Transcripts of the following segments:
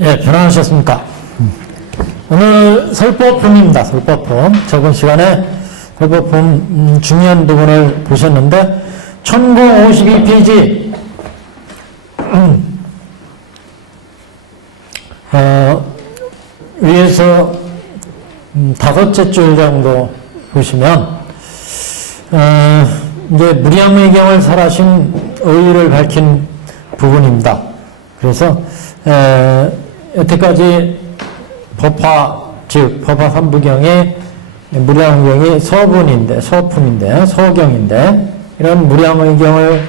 예, 편안하셨습니까? 오늘 설법품입니다. 설법품. 저번 시간에 설법품 중요한 부분을 보셨는데, 1052페이지, 위에서 다섯째 줄 정도 보시면, 이제 무량의경을 설하신 의의를 밝힌 부분입니다. 그래서, 여태까지 법화, 즉, 법화 3부경의 무량의경이 서분인데, 서품인데, 서경인데, 이런 무량의경을,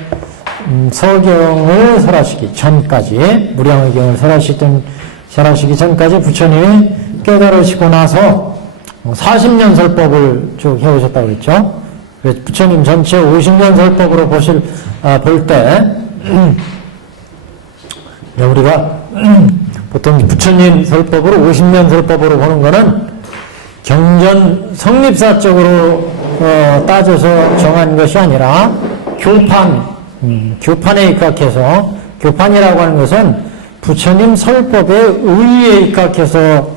서경을 설하시기 전까지, 무량의경을 설하시기 전까지 부처님이 깨달으시고 나서 40년 설법을 쭉 해오셨다고 그랬죠. 그래서 부처님 전체 50년 설법으로 볼 때, 우리가 보통 부처님 설법으로 50년 설법으로 보는 거는 경전 성립사적으로 따져서 정한 것이 아니라 교판에 입각해서, 교판이라고 하는 것은 부처님 설법의 의의에 입각해서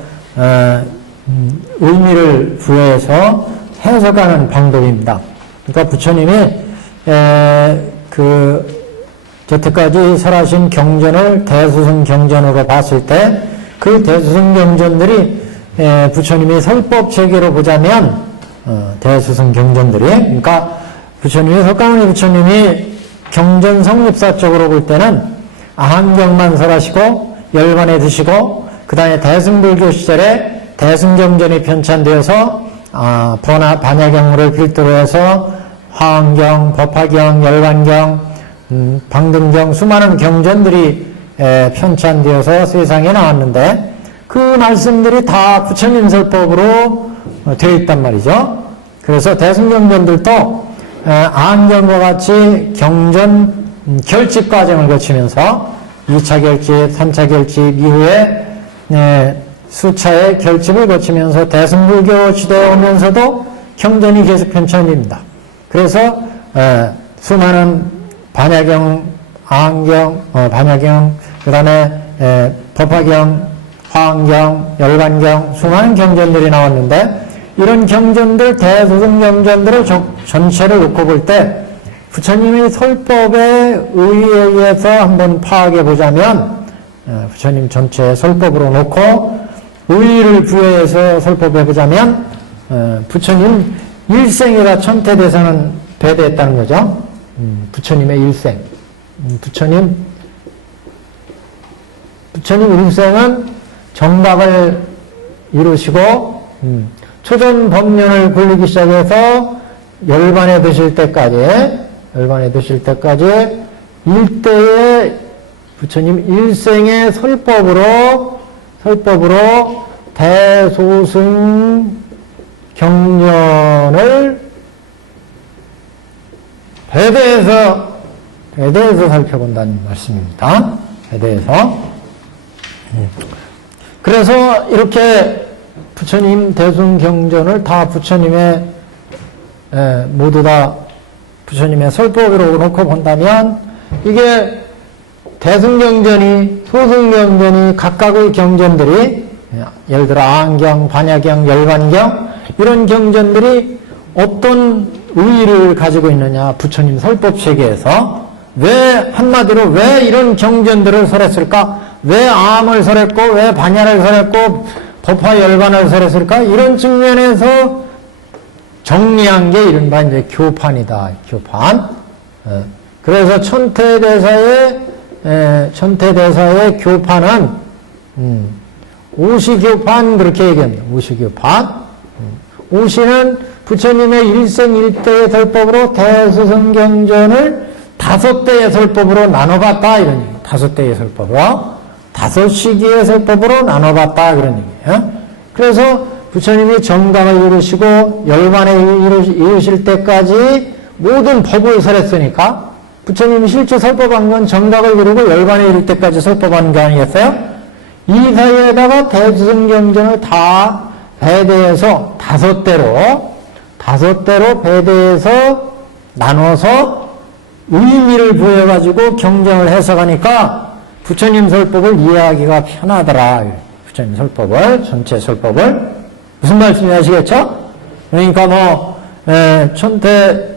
의미를 부여해서 해석하는 방법입니다. 그러니까 부처님이 여태까지 설하신 경전을 대수승 경전으로 봤을 때 그 대수승 경전들이 부처님이 설법 체계로 보자면 대수승 경전들이, 그러니까 석가모니 부처님이 경전 성립사 쪽으로 볼 때는 아한경만 설하시고 열반에 드시고 그 다음에 대승불교 시절에 대승경전이 편찬되어서 반야경을 필두로 해서 화엄경, 법화경, 열반경, 방등경, 수많은 경전들이 편찬되어서 세상에 나왔는데 그 말씀들이 다 부처님 설법으로 되어 있단 말이죠. 그래서 대승경전들도 아한경과 같이 경전 결집 과정을 거치면서 2차 결집, 3차 결집 이후에 수차의 결집을 거치면서 대승불교 시대에 오면서도 경전이 계속 편찬됩니다. 그래서 수많은 반야경, 아한경, 반야경, 그 다음에 법화경, 화엄경, 열반경, 수많은 경전들이 나왔는데 이런 경전들, 대수승 경전들을 전체를 놓고 볼 때 부처님의 설법의 의의에 의해서 한번 파악해 보자면 부처님 전체 설법으로 놓고 의의를 부여해서 설법해 보자면 부처님 일생이라 천태대사는 배대했다는 거죠. 부처님의 일생. 부처님 일생은 정각을 이루시고 초전 법륜을 굴리기 시작해서 열반에 드실 때까지 일대의 부처님 일생의 설법으로 대소승 경전을 배대해서 살펴본다는 말씀입니다. 배대해서. 그래서 이렇게 부처님 대승 경전을 다 부처님의 모두 다 부처님의 설법으로 놓고 본다면 이게 대승경전이, 소승경전이 각각의 경전들이 예를 들어 아한경, 반야경, 열반경 이런 경전들이 어떤 의의를 가지고 있느냐, 부처님 설법 체계에서 한마디로 왜 이런 경전들을 설했을까? 왜 아함을 설했고 왜 반야를 설했고 법화 열반을 설했을까? 이런 측면에서 정리한 게 이른바 이제 교판이다. 교판. 그래서 천태대사의 교판은 오시교판 그렇게 얘기합니다. 오시교판. 오시는 부처님의 일생일대의 설법으로 대수승경전을 5대의 설법으로 나눠봤다 이런 얘기예요. 5대의 설법으로 5시기의 설법으로 나눠봤다 그런 얘기예요. 그래서 부처님이 정각을 이루시고 열반에 이루실 때까지 모든 법을 설했으니까 부처님이 실제 설법한 건 정각을 이루고 열반에 이룰 때까지 설법한 게 아니겠어요? 이 사이에다가 대수승경전을 다 배대해서 5대로 배대해서 나눠서 의미를 부여가지고 경전을 해석하니까 부처님 설법을 이해하기가 편하더라. 부처님 설법을, 전체 설법을. 무슨 말씀인지 아시겠죠? 그러니까 천태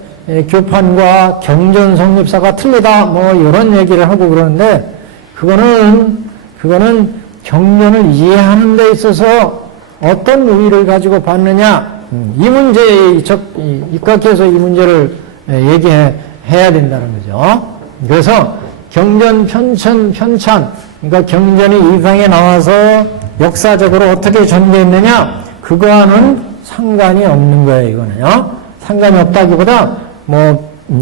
교판과 경전 성립사가 틀리다, 이런 얘기를 하고 그러는데, 그거는 경전을 이해하는 데 있어서 어떤 의의를 가지고 봤느냐, 이 문제에 입각해서 이 문제를 얘기해야 된다는 거죠. 그래서 경전 편찬, 그러니까 경전이 이 강에 나와서 역사적으로 어떻게 전개했느냐, 그거와는 상관이 없는 거예요, 이거는요. 상관이 없다기보다,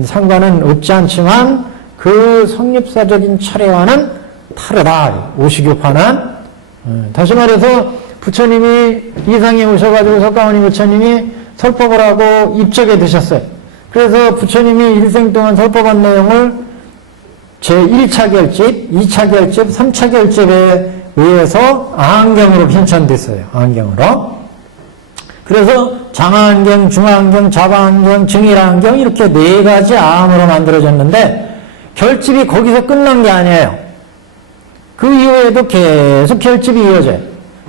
상관은 없지 않지만, 그 성립사적인 차례와는 다르다. 오시교파는. 다시 말해서, 부처님이 이상에 오셔가지고 석가모니 부처님이 설법을 하고 입적에 드셨어요. 그래서 부처님이 일생 동안 설법한 내용을 제1차 결집, 2차 결집, 3차 결집에 의해서 아한경으로 편찬됐어요. 아한경으로. 그래서 장아한경, 중아한경, 자바한경, 증일아한경 이렇게 4가지 아함으로 만들어졌는데 결집이 거기서 끝난 게 아니에요. 그 이후에도 계속 결집이 이어져요.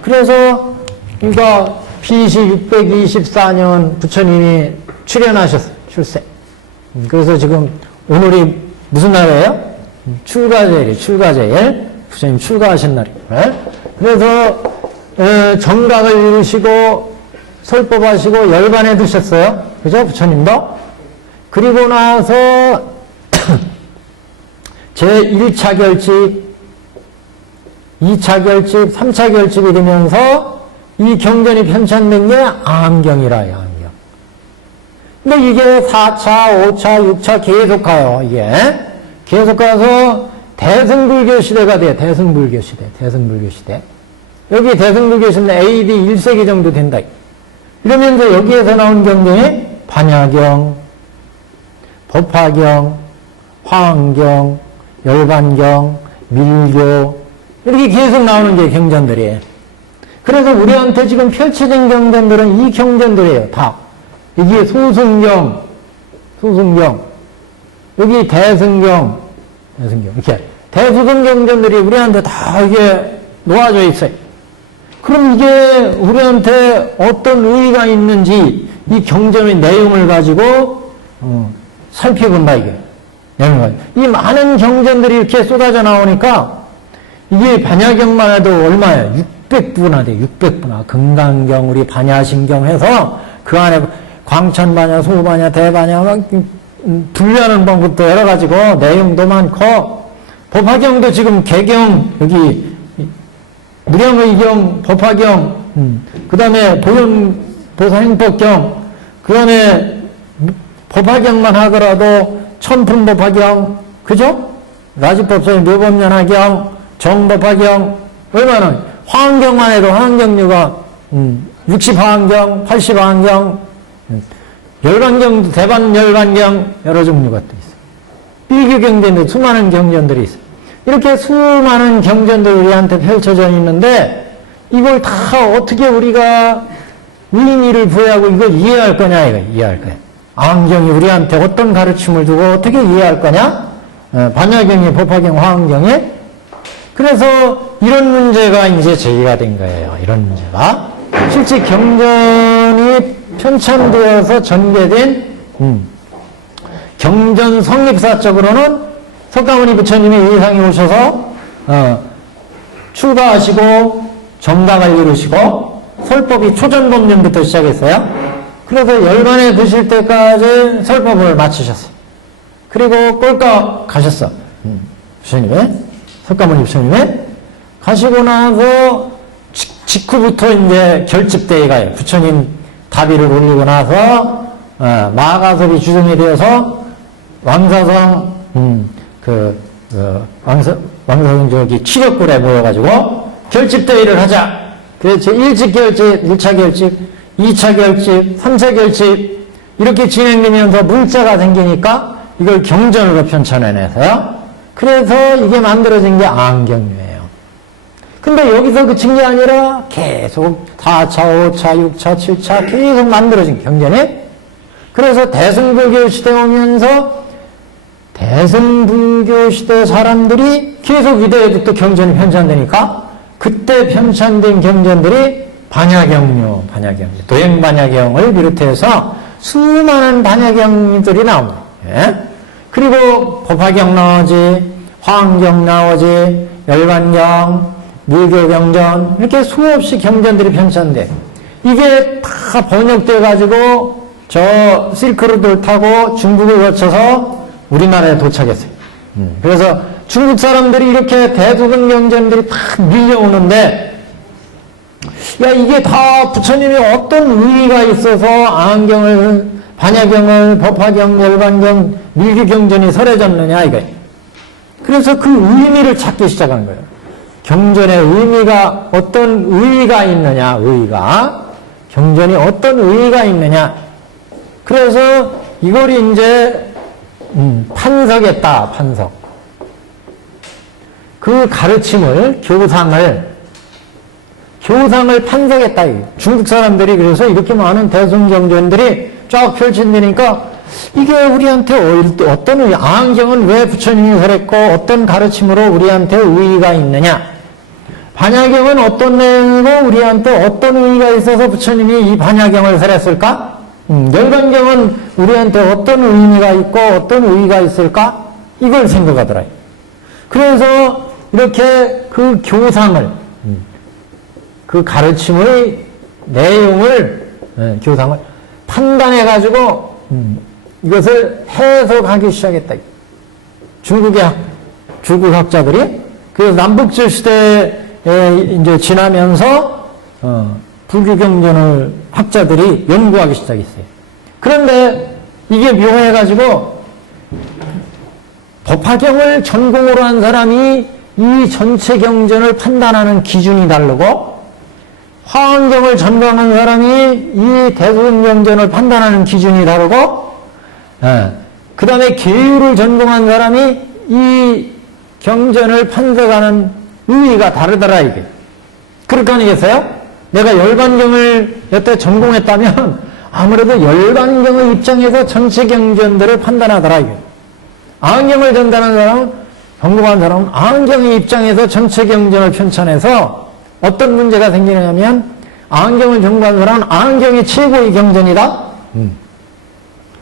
그래서 그러니까 BC 624년 부처님이 출현하셨어요. 출세. 그래서 지금 오늘이 무슨 날이에요? 출가제일이에요. 출가제일. 부처님 출가하신 날이에요. 그래서 정각을 이루시고 설법하시고 열반에 드셨어요. 그죠? 부처님도. 그리고 나서 제1차 결집, 2차 결집, 3차 결집이 되면서 이 경전이 편찬된 게 아함경이라요. 아함경. 근데 이게 4차, 5차, 6차 계속 가요. 이게. 계속 가서 대승불교 시대가 돼요. 대승불교 시대. 대승불교 시대. 여기 대승불교 시대는 AD 1세기 정도 된다. 이러면서 여기에서 나온 경전이 반야경, 법화경, 화엄경, 열반경, 밀교 이렇게 계속 나오는 게 경전들이에요. 그래서 우리한테 지금 펼쳐진 경전들은 이 경전들이에요. 다. 이게 소승경, 여기 대승경, 이렇게 대수승 경전들이 우리한테 다 이게 놓아져 있어요. 그럼 이게 우리한테 어떤 의의가 있는지 이 경전의 내용을 가지고 살펴본다 이게. 이 많은 경전들이 이렇게 쏟아져 나오니까 이게 반야경만 해도 얼마예요? 600부나 돼요. 600부나. 금강경, 우리 반야신경 해서 그 안에 광천반야, 소반야, 대반야 막 분류하는 방법도 여러 가지고 내용도 많고 법화경도 지금 개경 여기 무량의경, 법화경, 그 다음에 보사행법경, 그 다음에 법화경만 하더라도 천품법화경, 그죠? 라지법사의 묘법연화경, 정법화경, 얼마나, 화엄경만 해도 화엄경류가 60화엄경, 80화엄경, 열반경도 대반열반경 여러 종류가 또 있어요. 일규경전도 수많은 경전들이 있어요. 이렇게 수많은 경전들이 우리한테 펼쳐져 있는데 이걸 다 어떻게 우리가 의미를 부여하고 이걸 이해할 거냐 이해할 거야. 아함경이 우리한테 어떤 가르침을 두고 어떻게 이해할 거냐? 반야경이, 법화경, 화엄경이. 그래서 이런 문제가 이제 제기가 된 거예요. 이런 문제가. 실제 경전이 편찬되어서 전개된 경전 성립사적으로는 석가모니 부처님이 이상에 오셔서 출가하시고 정각을 이루시고 설법이 초전법륜부터 시작했어요. 그래서 열반에 드실 때까지 설법을 마치셨어요. 그리고 꼴까 가셨어. 부처님의 석가모니 부처님의 가시고 나서 직후부터 이제 결집대에 가요. 부처님 다비를 올리고 나서 마가섭이 주정이 되어서 왕사성 왕사성 저기 치력굴에 모여가지고 결집대회를 하자. 그래서 1차 결집, 1차 결집, 2차 결집, 3차 결집 이렇게 진행되면서 문자가 생기니까 이걸 경전으로 편찬해내서요. 그래서 이게 만들어진 게 아한경류예요. 근데 여기서 그친 게 아니라 계속 4차, 5차, 6차, 7차 계속 만들어진 경전이. 그래서 대승불교 시대 오면서 대승불교 시대 사람들이 계속 이대에도 또 경전이 편찬되니까 그때 편찬된 경전들이 반야경류, 도행반야경을 비롯해서 수많은 반야경들이 나옵니다. 예? 그리고 법화경 나오지, 화엄경 나오지, 열반경, 밀교경전 이렇게 수없이 경전들이 편찬돼. 이게 다 번역돼가지고 저 실크로드를 타고 중국을 거쳐서 우리나라에 도착했어요. 그래서 중국 사람들이 이렇게 대부분 경전들이 다 밀려오는데 야 이게 다 부처님이 어떤 의의가 있어서 안경을 반야경을 법화경, 열반경, 밀교경전이 설해졌느냐 이거예요. 그래서 그 의미를 찾기 시작한 거예요. 경전의 의미가 어떤 의의가 있느냐, 경전이 어떤 의의가 있느냐. 그래서 이걸 이제 판석했다, 판석. 그 가르침을, 교상을 판석했다. 중국 사람들이 그래서 이렇게 많은 대승경전들이 쫙 펼쳐지니까 이게 우리한테 어떤 의의, 안경은 왜 부처님이 설했고 어떤 가르침으로 우리한테 의의가 있느냐. 반야경은 어떤 내용이고 우리한테 어떤 의의가 있어서 부처님이 이 반야경을 설했을까? 열반경은 우리한테 어떤 의미가 있고 어떤 의의가 있을까? 이걸 생각하더라고요. 그래서 이렇게 그 교상을, 그 가르침의 내용을, 교상을 판단해가지고 이것을 해석하기 시작했다. 중국 학자들이 그래서 남북조 시대에 이제 지나면서 불교경전을 학자들이 연구하기 시작했어요. 그런데 이게 묘해가지고 법화경을 전공으로 한 사람이 이 전체 경전을 판단하는 기준이 다르고 화엄경을 전공한 사람이 이 대승경전을 판단하는 기준이 다르고 그 다음에 계율을 전공한 사람이 이 경전을 판석하는 의의가 다르더라 이게. 그럴 거 아니겠어요? 내가 열반경을 여태 전공했다면 아무래도 열반경의 입장에서 전체 경전들을 판단하더라 이게. 아흔경을 전공한 사람은 아흔경의 입장에서 전체 경전을 편찬해서 어떤 문제가 생기냐면 아흔경을 전공한 사람은 아흔경이 최고의 경전이다.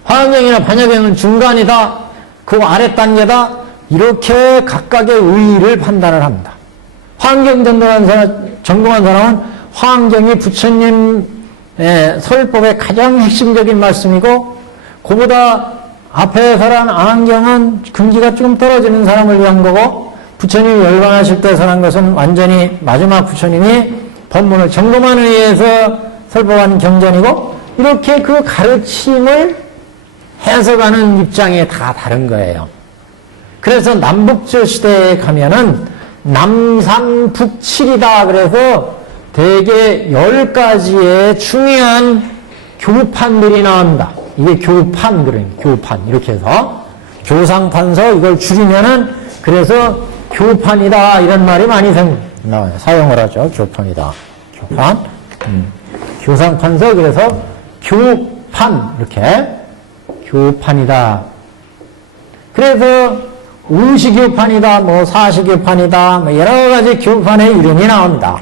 화엄경이나 반야경은 중간이다. 그 아래 단계다. 이렇게 각각의 의의를 판단을 합니다. 화엄경 전공한 사람은 화엄경이 부처님의 설법의 가장 핵심적인 말씀이고 그보다 앞에 설한 아흔경은 근기가 좀 떨어지는 사람을 위한 거고 부처님이 열반하실 때 설한 것은 완전히 마지막 부처님이 법문을 점검한 의해서 설법한 경전이고 이렇게 그 가르침을 해석하는 입장이 다 다른 거예요. 그래서 남북조 시대에 가면은 남삼북칠이다 그래서 대개 10가지의 중요한 교판들이 나옵니다. 이게 교판, 교판. 이렇게 해서 교상판서 이걸 줄이면은 그래서 교판이다 이런 말이 많이 나와요. 사용을 하죠. 교판이다. 교판. 교상판서 그래서 교판 이렇게 교판이다. 그래서 의시교판이다, 사시교판이다, 여러 가지 교판의 이름이 나옵니다.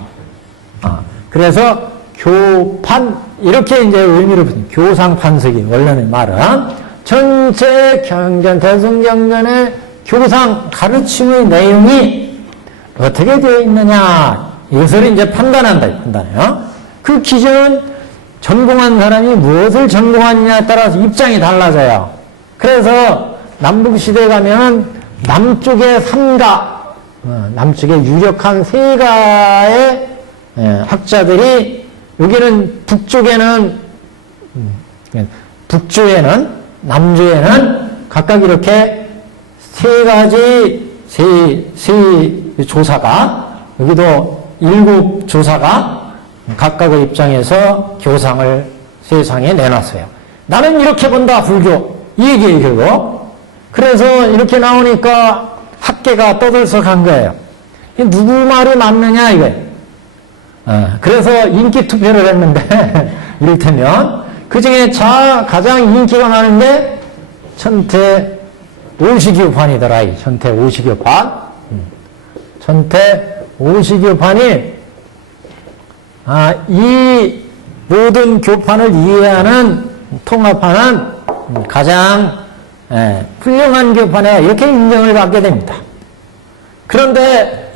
그래서 교판, 이렇게 이제 의미를 붙인 교상판석이 원래는 말은 전체 경전, 대승경전의 교상, 가르침의 내용이 어떻게 되어 있느냐, 이것을 이제 판단해요. 그 기준은 전공한 사람이 무엇을 전공하느냐에 따라서 입장이 달라져요. 그래서 남북시대에 가면 남쪽의 삼가, 남쪽의 유력한 세가의 학자들이 여기는 북조에는 남조에는 각각 이렇게 세 가지 조사가 여기도 7 조사가 각각의 입장에서 교상을 세상에 내놨어요. 나는 이렇게 본다 불교 이 얘기예요 결국. 그래서 이렇게 나오니까 학계가 떠들썩한 거예요. 누구 말이 맞느냐 이거예요. 그래서 인기 투표를 했는데 이를테면 그 중에 가장 인기가 많은 게 천태 오시교판이더라. 이 전태 오시교판. 전태 오시교판이 이 모든 교판을 이해하는 통합하는 가장 훌륭한 교판에 이렇게 인정을 받게 됩니다. 그런데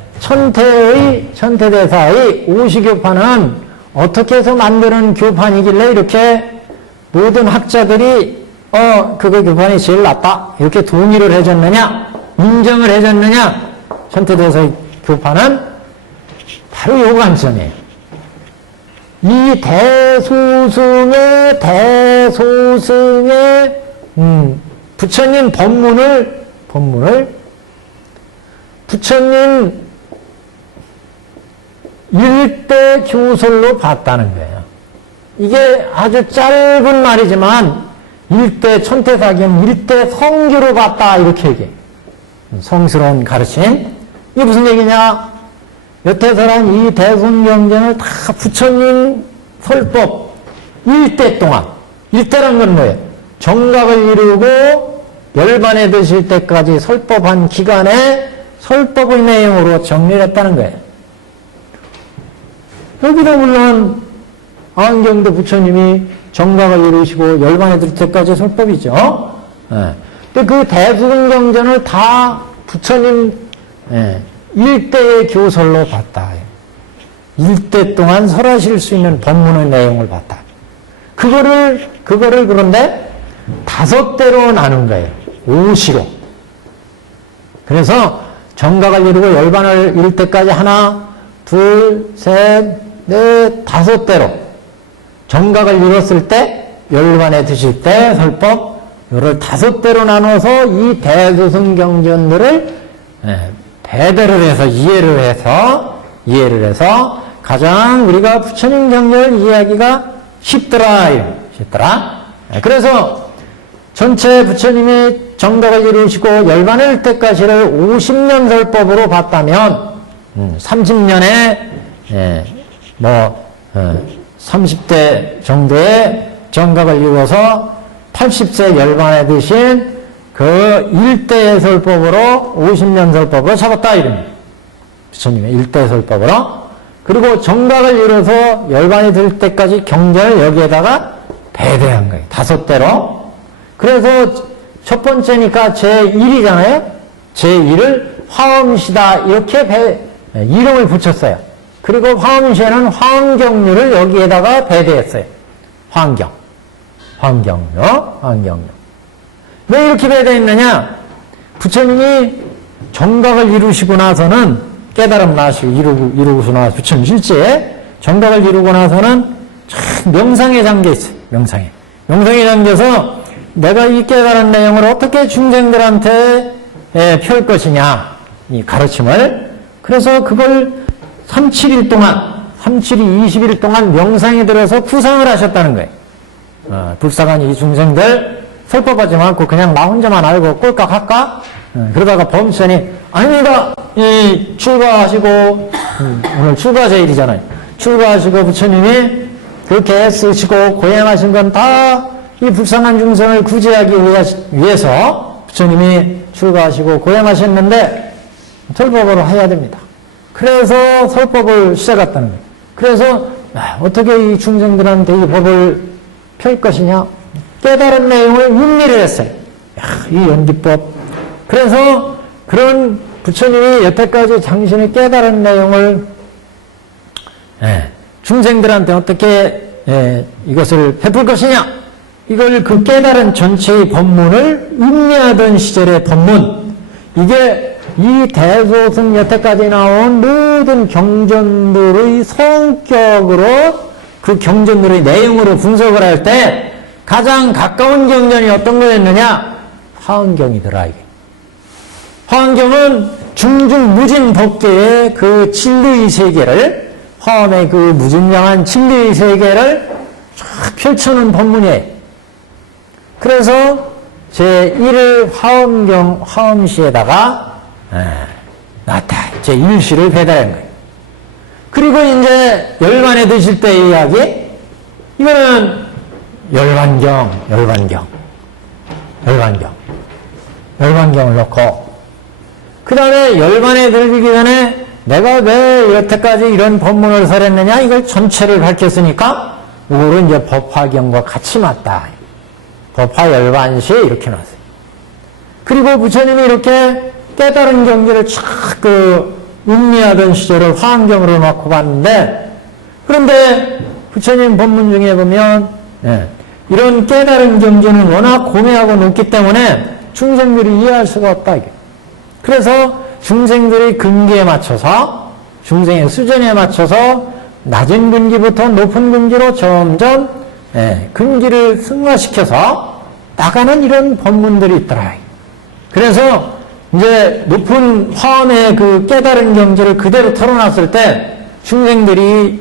천태대사의 오시교판은 어떻게 해서 만드는 교판이길래 이렇게 모든 학자들이 그거 교판이 제일 낫다 이렇게 동의를 해줬느냐, 인정을 해줬느냐? 천태대사의 교판은 바로 요 관점이에요. 이 대소승의 부처님 법문을 부처님 일대 교설로 봤다는 거예요. 이게 아주 짧은 말이지만 천태사기는 일대 성교로 봤다 이렇게 얘기해. 성스러운 가르침. 이게 무슨 얘기냐? 여태서란 이 대승경전을 다 부처님 설법 일대 동안, 일대란 건 뭐예요? 정각을 이루고 열반에 드실 때까지 설법한 기간에 설법의 내용으로 정리를 했다는 거예요. 여기도 물론 안경도 부처님이 정각을 이루시고 열반에 드실 때까지 설법이죠. 근데 그 대승경전을 다 부처님 일대의 교설로 봤다. 일대 동안 설하실 수 있는 법문의 내용을 봤다. 그거를 그런데 5대로 나눈 거예요. 5시로. 그래서 정각을 이루고 열반을 이룰 때까지 하나, 둘, 셋, 넷, 5대로. 정각을 이뤘을 때, 열반에 드실 때 설법, 이를 5대로 나눠서 이 대소승경전들을 배대를 해서 이해를 해서 가장 우리가 부처님 경전을 이해하기가 쉽더라. 그래서 전체 부처님이 정각을 이루시고 열반을 이룰 때까지를 50년 설법으로 봤다면 30년에 30대 정도의 정각을 이루어서 80세 열반에 드신 그 일대 설법으로 50년 설법으로 잡았다 이런 부처님의 일대 설법으로. 그리고 정각을 이뤄서 열반이 될 때까지 경전을 여기에다가 배대한 거예요. 5대로. 그래서 첫 번째니까 제1이잖아요. 제1을 화엄시다 이렇게 이름을 붙였어요. 그리고 화엄시에는 화엄경류를 여기에다가 배대했어요. 화엄경류. 왜 이렇게 배대했느냐? 부처님이 정각을 이루시고 나서는 깨달음 나시고 이루고서 나서 부처님 실제 정각을 이루고 나서는 참 명상에 잠겨 있어요. 명상에 잠겨서 내가 이 깨달은 내용을 어떻게 중생들한테 펼 것이냐 이 가르침을. 그래서 그걸 37일 동안 20일 동안 명상에 들어서 구상을 하셨다는 거예요. 불쌍한 이 중생들 설법하지 않고 그냥 나 혼자만 알고 꼴깍 할까? 그러다가 범선이 아닙니다. 출가하시고 오늘 출가제일이잖아요. 출가하시고 부처님이 그렇게 쓰시고 고행하신 건 다 이 불쌍한 중생을 구제하기 위해서 부처님이 출가하시고 고행하셨는데 설법으로 해야 됩니다. 그래서 설법을 시작했다는 거예요. 그래서 어떻게 이 중생들한테 이 법을 펼 것이냐? 깨달은 내용을 윤리를 했어요. 이 연기법. 그래서 그런 부처님이 여태까지 당신이 깨달은 내용을 중생들한테 어떻게 이것을 베풀 것이냐? 이걸 그 깨달은 전체의 법문을 음미하던 시절의 법문. 이게 이 대소승 여태까지 나온 모든 경전들의 성격으로 그 경전들의 내용으로 분석을 할 때 가장 가까운 경전이 어떤 거였느냐? 화엄경이더라 이게. 화엄경은 중중무진 법계의 그 진리의 세계를, 화엄의 그 무진량한 진리의 세계를 쫙 펼쳐놓은 법문이에요. 그래서 제1을 화엄시에다가 제1시를 배달한 거예요. 그리고 이제 열반에 드실 때의 이야기, 이거는 열반경. 열반경을 넣고, 그 다음에 열반에 들기 전에 내가 왜 여태까지 이런 법문을 설했느냐, 이걸 전체를 밝혔으니까, 이거를 이제 법화경과 같이 맞다. 법화열반시 이렇게 놨어요. 그리고 부처님이 이렇게 깨달은 경지를 촥 음미하던 시절을 화엄경으로 놓고 봤는데, 그런데 부처님 법문 중에 보면 이런 깨달은 경지는 워낙 고매하고 높기 때문에 중생들이 이해할 수가 없다. 이게. 그래서 중생들의 근기에 맞춰서, 중생의 수준에 맞춰서 낮은 근기부터 높은 근기로 점점 근기를 승화시켜서 나가는 이런 법문들이 있더라. 그래서 이제 높은 화엄의 그 깨달은 경지를 그대로 털어놨을 때 중생들이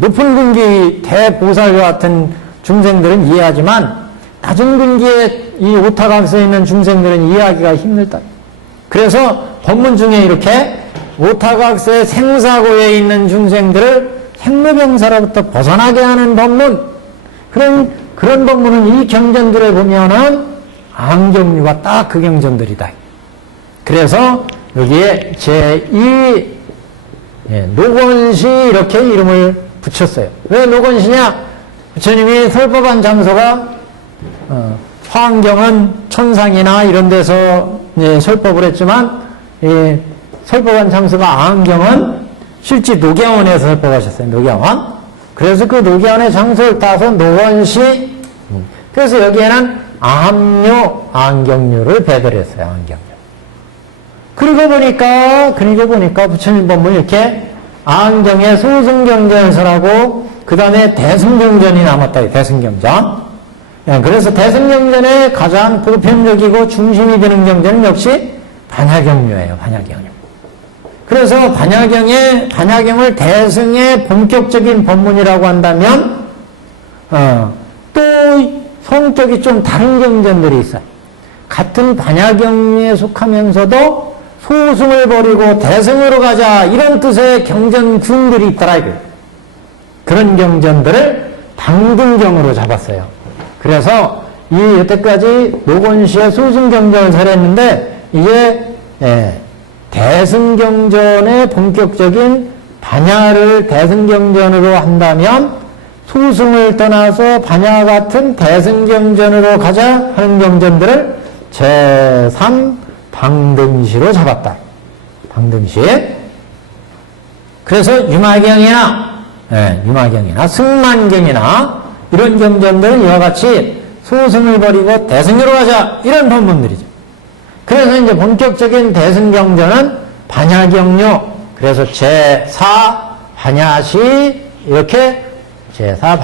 높은 근기 대보살과 같은 중생들은 이해하지만 낮은 근기에 이 오타각서에 있는 중생들은 이해하기가 힘들다. 그래서 법문 중에 이렇게 오타각서의 생사고에 있는 중생들을 생로병사로부터 벗어나게 하는 법문, 그런 법문은 이 경전들에 보면은 안경류가 딱 그 경전들이다. 그래서 여기에 제2 노건시 이렇게 이름을 붙였어요. 왜 노건시냐? 부처님이 설법한 장소가 화엄경은 천상이나 이런 데서 설법을 했지만 설법한 장소가 아흥경은 실제 노경원에서 설법하셨어요. 노경원. 그래서 그 노경원의 장소를 따서 노건시, 그래서 여기에는 아함류, 아흥경류를 배달을 했어요. 아흥경류. 그러고 보니까 부처님 법문이 이렇게 아흥경에 소승경전설하고 그 다음에 대승경전이 남았다. 대승경전. 그래서 대승경전에 가장 보편적이고 중심이 되는 경전은 역시 반야경류예요. 반야경류. 그래서 반야경을 대승의 본격적인 법문이라고 한다면 또 성격이 좀 다른 경전들이 있어요. 같은 반야경류에 속하면서도 소승을 버리고 대승으로 가자 이런 뜻의 경전군들이 있더라. 그런 경전들을 방등경으로 잡았어요. 그래서 이 여태까지 노건시의 소승경전을 설했는데 이게 대승경전의 본격적인 반야를 대승경전으로 한다면 소승을 떠나서 반야 같은 대승경전으로 가자 하는 경전들을 제3 방등시로 잡았다. 방등시. 그래서 유마경이나 승만경이나 이런 경전들은 이와 같이 소승을 버리고 대승으로 가자 이런 법문들이죠. 그래서 이제 본격적인 대승경전은 반야경류, 그래서 제4 반야시 이렇게 제4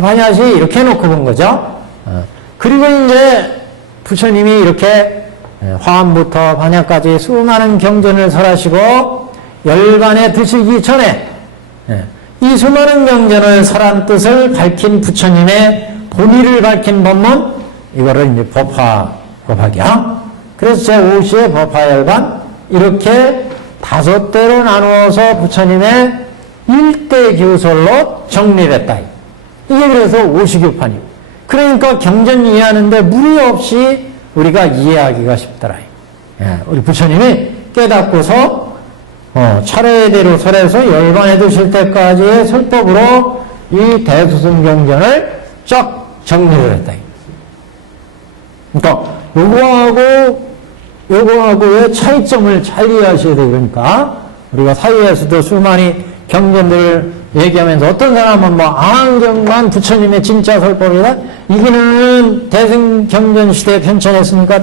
반야시 이렇게 놓고 본 거죠. 그리고 이제 부처님이 이렇게 화엄부터 반야까지 수많은 경전을 설하시고 열반에 드시기 전에 이 수많은 경전을 설한 뜻을 밝힌 부처님의 본의를 밝힌 법문, 이거를 이제 법화경. 그래서 제5시의 법화열반 이렇게 5대로 나누어서 부처님의 1대 교설로 정리를 했다. 이게 그래서 50교판이고. 그러니까 경전 이해하는데 무리 없이 우리가 이해하기가 쉽더라. 우리 부처님이 깨닫고서 차례대로 설해서 열반에 드실 때까지의 설법으로 이 대수승경전을 쫙 정리를 했다. 그러니까 요거하고의 차이점을 잘 이해하셔야 돼요. 그러니까 우리가 사회에서도 수많이 경전들을 얘기하면서 어떤 사람은 아흥경만 부처님의 진짜 설법이다. 이거는 대승경전 시대에 편찬했으니까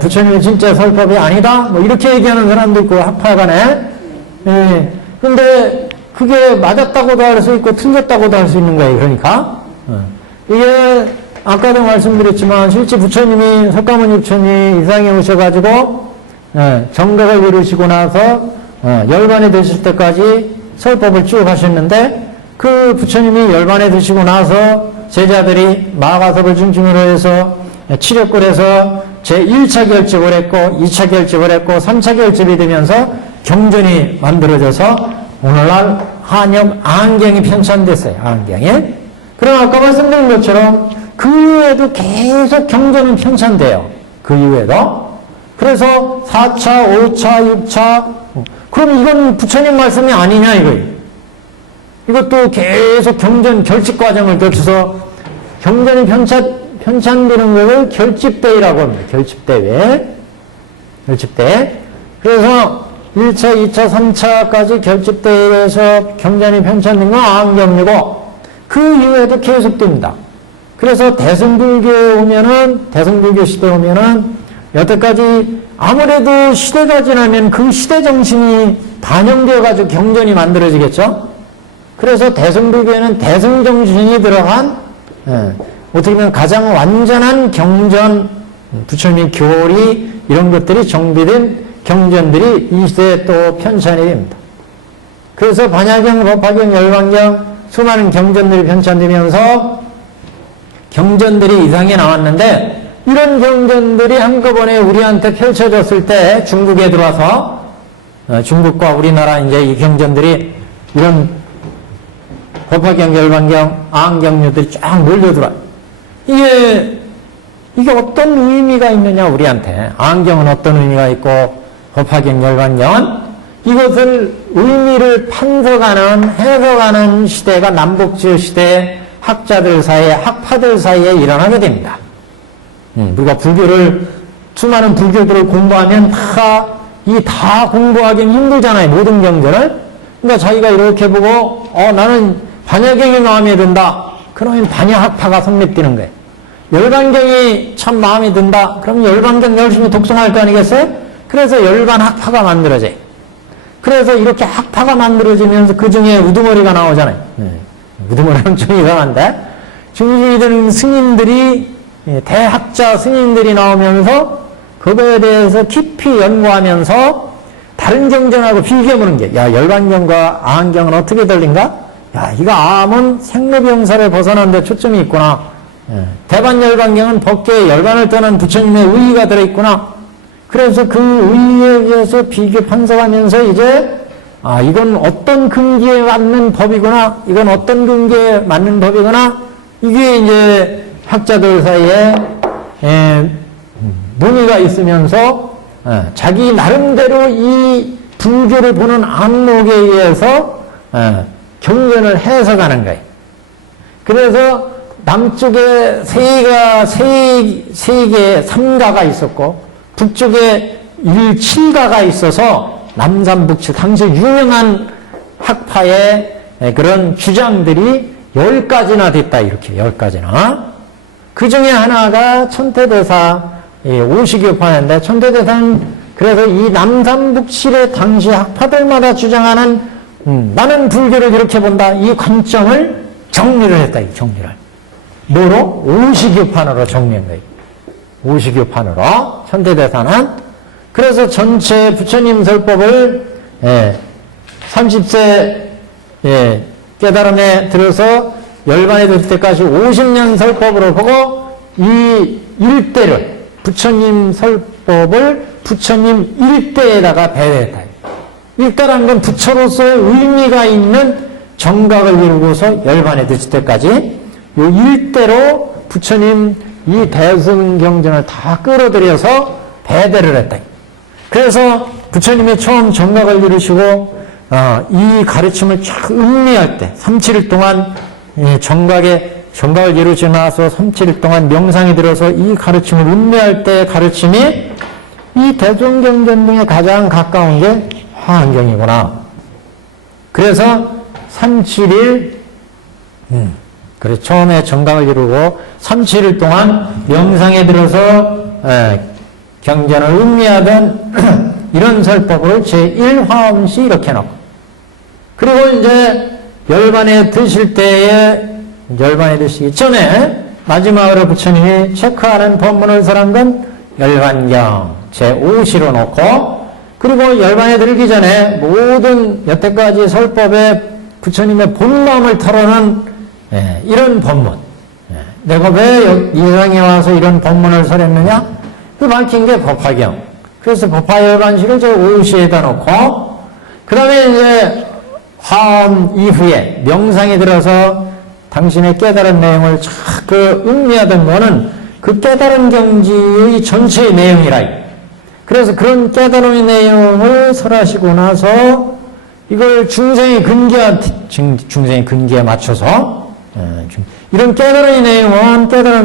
부처님의 진짜 설법이 아니다. 이렇게 얘기하는 사람도 있고 학파간에. 근데 그게 맞았다고도 할 수 있고 틀렸다고도 할 수 있는 거예요. 그러니까 이게 아까도 말씀드렸지만 실제 부처님이 석가모니 부처님이 이상에 오셔가지고 정각을 이루시고 나서 열반에 드실 때까지 설법을 쭉 하셨는데 그 부처님이 열반에 드시고 나서 제자들이 마가섭을 중심으로 해서 치력을 해서 제1차 결집을 했고 2차 결집을 했고 3차 결집이 되면서 경전이 만들어져서 오늘날 한엽 아흥경이 편찬됐어요. 아흥경이. 그럼 아까 말씀드린 것처럼 그 후에도 계속 경전은 편찬돼요. 그 이후에도. 그래서 4차, 5차, 6차. 그럼 이건 부처님 말씀이 아니냐, 이거예요. 이것도 계속 경전, 결집 과정을 거쳐서 경전이 편찬되는 것을 결집대회라고 합니다. 결집대회. 결집대. 그래서 1차, 2차, 3차까지 결집대회에서 경전이 편찬된 건 아흥경류고 그 이후에도 계속됩니다. 그래서 대승불교에 오면은, 대승불교 시대에 오면은 여태까지 아무래도 시대가 지나면 그 시대 정신이 반영되어가지고 경전이 만들어지겠죠? 그래서 대승불교에는 대승정신이 들어간, 어떻게 보면 가장 완전한 경전, 부처님의 교리, 이런 것들이 정비된 경전들이 이 시대에 또 편찬이 됩니다. 그래서 반야경, 법화경, 열반경, 수많은 경전들이 편찬되면서 경전들이 이상에 나왔는데, 이런 경전들이 한꺼번에 우리한테 펼쳐졌을 때 중국에 들어와서 중국과 우리나라 이제 이 경전들이 이런 법화경, 열반경, 아흥경류들이 쫙 몰려들어요. 이게 어떤 의미가 있느냐 우리한테. 아흥경은 어떤 의미가 있고 법화경, 열반경은 이것을 의미를 판서가는 해석하는 시대가 남북지어 시대 학자들 사이에 학파들 사이에 일어나게 됩니다. 우리가 불교를 수많은 불교들을 공부하면 다 공부하기는 힘들잖아요. 모든 경전을. 그러니까 자기가 이렇게 보고 나는 반야경이 마음에 든다. 그러면 반야학파가 성립되는 거예요. 열반경이 참 마음에 든다. 그럼 열반경 열심히 독송할 거 아니겠어요? 그래서 열반학파가 만들어져요. 그래서 이렇게 학파가 만들어지면서 그 중에 우두머리가 나오잖아요. 우두머리는 좀 이상한데 중심이 되는 스님들이 대학자 스님들이 나오면서 그거에 대해서 깊이 연구하면서 다른 경전하고 비교해보는 게 열반경과 아흥경은 어떻게 들린가? 이거 암은 생로병사를 벗어난 데 초점이 있구나. 대반열반경은 법계에 열반을 떠난 부처님의 의의가 들어있구나. 그래서 그 의의에 의해서 비교 판서하면서 이제 이건 어떤 근기에 맞는 법이구나. 이건 어떤 근기에 맞는 법이구나. 이게 이제 학자들 사이에 논의가 있으면서 자기 나름대로 이 불교를 보는 안목에 의해서 경전을 해석하는 거예요. 그래서 남쪽에 세 개, 삼가가 있었고 북쪽에 7가가 있어서 남삼북칠 당시 유명한 학파의 그런 주장들이 10가지나 됐다. 이렇게 10가지나. 그 중에 하나가 천태대사 오시교파인데 천태대사는 그래서 이 남삼북칠의 당시 학파들마다 주장하는 나는 불교를 이렇게 본다. 이 관점을 정리를 했다. 이 정리를. 뭐로? 오시교판으로 정리한 거예요. 오시교판으로 천태대사는. 그래서 전체 부처님 설법을 30세 깨달음에 들어서 열반에 들 때까지 50년 설법으로 보고 이 일대를 부처님 설법을 부처님 일대에다가 배회했다. 일대라는 건 부처로서의 의미가 있는 정각을 이루고서 열반에 드실 때까지 이 일대로 부처님 이 대승경전을 다 끌어들여서 배대를 했다. 그래서 부처님이 처음 정각을 이루시고 이 가르침을 쫙 음미할 때 37일 동안 정각을 이루시고 나서 37일 동안 명상이 들어서 이 가르침을 음미할 때의 가르침이 이 대승경전 중에 가장 가까운 게 화엄경이구나. 그래서 37일 그래서 처음에 정각을 이루고 37일 동안 명상에 들어서 경전을 음미하던 이런 설법을 제1화엄시 이렇게 놓고 그리고 이제 열반에 드실 때에 열반에 드시기 전에 마지막으로 부처님이 체크하는 법문을 설한 건 열반경 제5시로 놓고 그리고 열반에 들기 전에 모든 여태까지 설법에 부처님의 본마음을 털어놓은 이런 법문. 내가 왜 이 세상에 와서 이런 법문을 설했느냐? 그 밝힌 게 법화경. 그래서 법화열반시를 제5시에다 놓고 그 다음에 이제 화엄 이후에 명상에 들어서 당신의 깨달은 내용을 그 음미하던 거는 그 깨달은 경지의 전체의 내용이라. 그래서 그런 깨달음의 내용을 설하시고 나서 이걸 중생의 근기에 맞춰서 이런 깨달은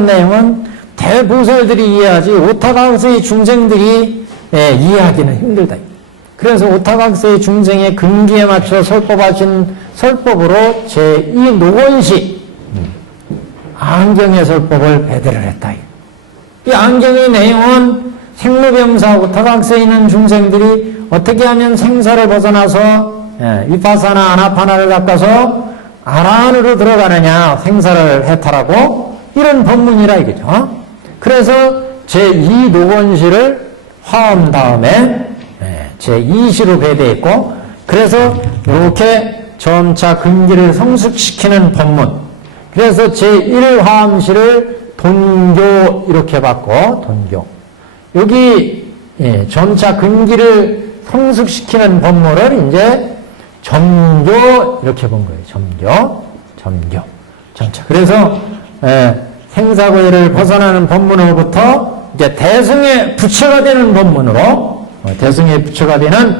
내용은 대보살들이 이해하지 오타각세의 중생들이 이해하기는 힘들다. 그래서 오타각세의 중생의 근기에 맞춰 설법하신 설법으로 제2 노건시 안경의 설법을 배대를 했다. 이 안경의 내용은 생로병사 오타각세에 있는 중생들이 어떻게 하면 생사를 벗어나서 위파사나 아나파나를 닦아서 아라한으로 들어가느냐, 생사를 해탈하고 이런 법문이라 이거죠. 그래서 제2 노건시를 화엄 다음에 제2시로 배대했고, 그래서 이렇게 점차 근기를 성숙시키는 법문. 그래서 제1 화엄시를 돈교 이렇게 받고, 돈교. 여기 점차 근기를 성숙시키는 법문을 이제 점교 이렇게 본 거예요. 점교. 점차. 그래서 생사고해를 벗어나는 법문으로부터 이제 대승의 부처가 되는 법문으로 대승의 부처가 되는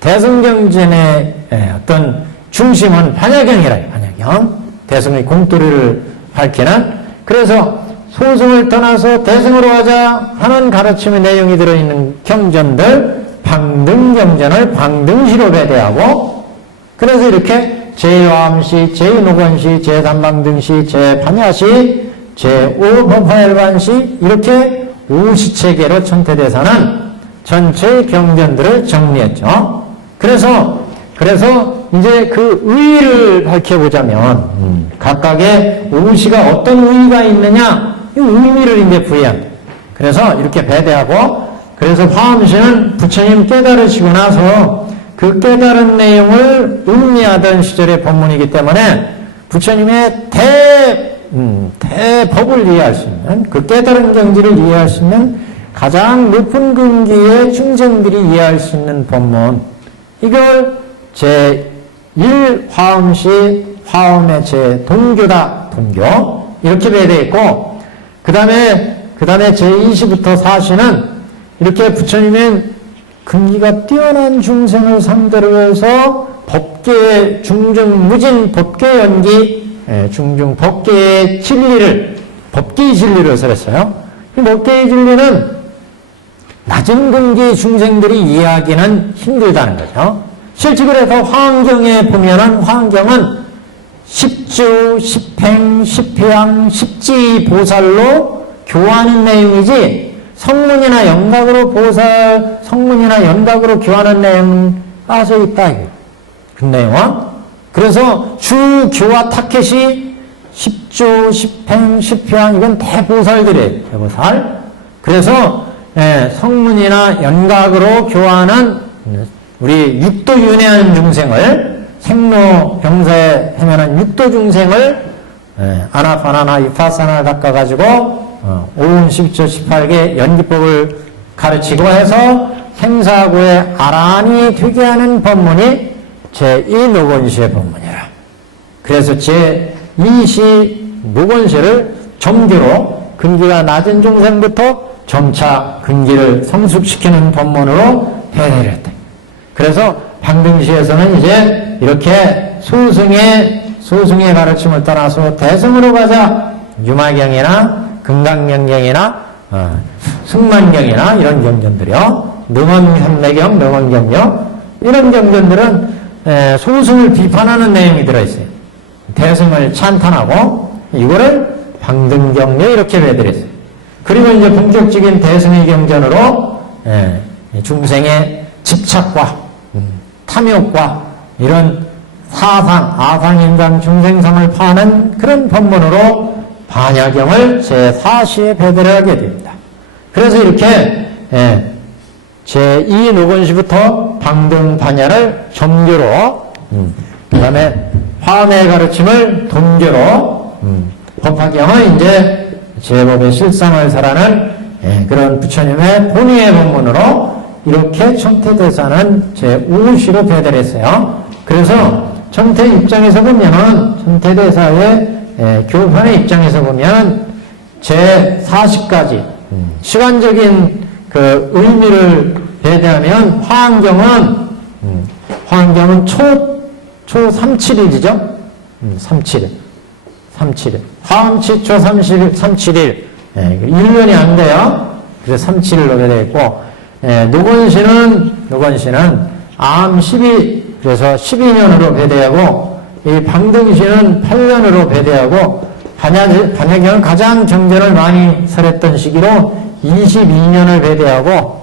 대승경전의 어떤 중심은 반야경이라. 반야경. 대승의 공도리를 밝히는. 그래서 소승을 떠나서 대승으로 가자 하는 가르침의 내용이 들어있는 경전들 방등경전을 방등시로 배대하고, 그래서 이렇게 제2화엄시, 제2노건시, 제3방등시, 제8야시, 제5법화일반시 이렇게 5시체계로 천태대사는 전체의 경전들을 정리했죠. 그래서 이제 그 의의를 밝혀보자면 각각의 5시가 어떤 의의가 있느냐 이 의미를 이제 부여합니다. 그래서 이렇게 배대하고, 그래서 화엄시는 부처님 깨달으시고 나서 그 깨달은 내용을 음미하던 시절의 법문이기 때문에 부처님의 대법을 이해할 수 있는, 그 깨달은 경지를 이해할 수 있는 가장 높은 근기의 중생들이 이해할 수 있는 법문, 이걸 제1 화엄시, 화엄의 제 동교다, 동교 이렇게 배대했고, 그 다음에 제2시부터 4시는 이렇게 부처님의 근기가 뛰어난 중생을 상대로 해서 법계의 중중 무진 법계 연기, 중중 법계의 진리를, 법계의 진리를 설했어요. 이 법계의 진리는 낮은 근기의 중생들이 이해하기는 힘들다는 거죠. 실제 그래서 화엄경에 보면은 화엄경은 십주, 십행, 십회양, 십지보살로 교화하는 내용이지 성문이나 영각으로 보살, 성문이나 영각으로 교화하는 내용은 빠져 있다. 그 내용은. 그래서 주 교화 타켓이 십주, 십행, 십회양 이건 대보살들이에요. 대보살. 그래서 성문이나 연각으로 교화하는 우리 육도 윤회하는 중생을, 생로 병사에 헤매는 육도 중생을 아나파나나 위파사나 닦아가지고 5운 12조 18개 연기법을 가르치고 해서 생사고의 아란이 되게 하는 법문이 제1노건시의 법문이라. 그래서 제2시 노건시를 점교로 근기가 낮은 중생부터 점차 근기를 성숙시키는 법문으로 배대를 했다. 그래서 방등시에서는 이제 이렇게 소승의 가르침을 따라서 대승으로 가자 유마경이나 금강명경이나 승만경이나 이런 경전들이요. 능언삼매경, 능언경요. 이런 경전들은 소승을 비판하는 내용이 들어있어요. 대승을 찬탄하고 이거를 방등경례 이렇게 배들었어요. 그리고 이제 본격적인 대승의 경전으로 중생의 집착과 탐욕과 이런 사상, 아상인상, 중생상을 파는 그런 법문으로 반야경을 제4시에 배대를 하게 됩니다. 그래서 이렇게 제2노건시부터 방등 반야를 점교로, 그 다음에 화엄의 가르침을 돈교로, 법화경은 이제 제법의 실상을 설하는 그런 부처님의 본의의 법문으로 이렇게 천태대사는 제5시로 배대를 했어요. 그래서 천태 입장에서 보면은, 천태대사의 교판의 입장에서 보면 제40가지 시간적인 그 의미를 배대하면 화환경은 초 37일이죠. 37일. 화음치 초 37일. 1년이 안 돼요. 그래서 37일로 되어 있고, 노건시는 암 12, 그래서 12년으로 배대하고, 이 방등시는 8년으로 배대하고, 반야경은 가장 정전을 많이 설했던 시기로 22년을 배대하고,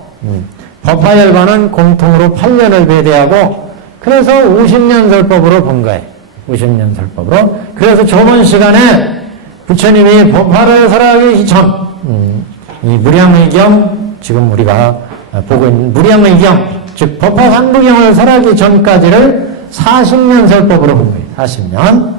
법화열반은 공통으로 8년을 배대하고, 그래서 50년 설법으로 본 거예요. 50년 설법으로. 그래서 저번 시간에 부처님이 법화를 설하기 전, 이 무량의경, 지금 우리가 보고 있는 무량의경, 즉 법화 삼부경을 설하기 전까지를 40년 설법으로 본 거예요. 40년.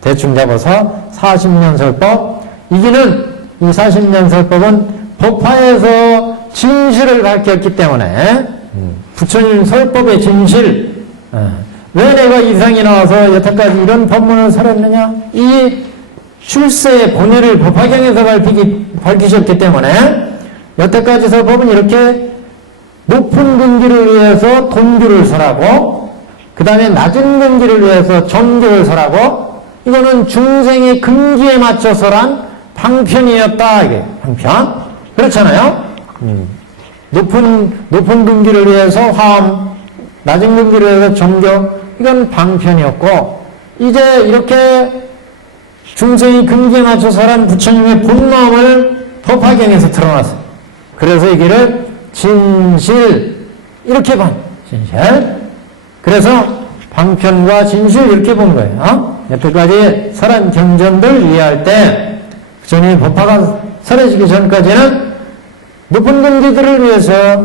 대충 잡아서 40년 설법. 이기는 이 40년 설법은 법화에서 진실을 밝혔기 때문에 부처님 설법의 진실, 왜 내가 이상이 나와서 여태까지 이런 법문을 설했느냐? 이 출세의 본의를 법화경에서 밝히셨기 때문에 여태까지 설법은 이렇게 높은 근기를 위해서 돈규를 설하고, 그 다음에 낮은 근기를 위해서 정규를 설하고, 이거는 중생의 근기에 맞춰 설한 방편이었다. 이게 방편. 그렇잖아요. 높은 근기를 위해서 화엄, 낮은 근기를 위해서 정교, 이건 방편이었고, 이제 이렇게 중생의 근기에 맞춰 설한 부처님의 본마음을 법화경에서 드러났어요. 그래서 이 길을 진실, 이렇게 본, 진실. 그래서 방편과 진실 이렇게 본 거예요. 여태까지 설한 경전들 이해할 때 부처님이 법화가 설해지기 전까지는 높은 근기들을 위해서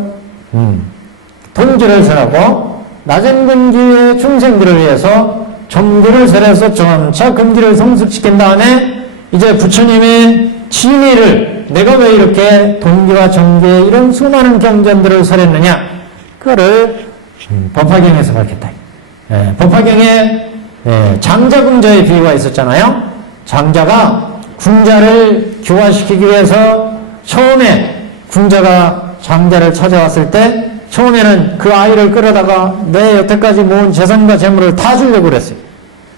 돈기를 설하고, 낮은 근기의 중생들을 위해서 정규를 설해서 점차 근기를 성숙시킨 다음에 이제 부처님의 진의를, 내가 왜 이렇게 돈기와 정기에 이런 수많은 경전들을 설했느냐, 그거를 법화경에서 밝혔다. 법화경에 장자궁자의 비유가 있었잖아요. 장자가 궁자를 교화시키기 위해서 처음에 궁자가 장자를 찾아왔을 때 처음에는 그 아이를 끌어다가 내 여태까지 모은 재산과 재물을 다 주려고 그랬어요.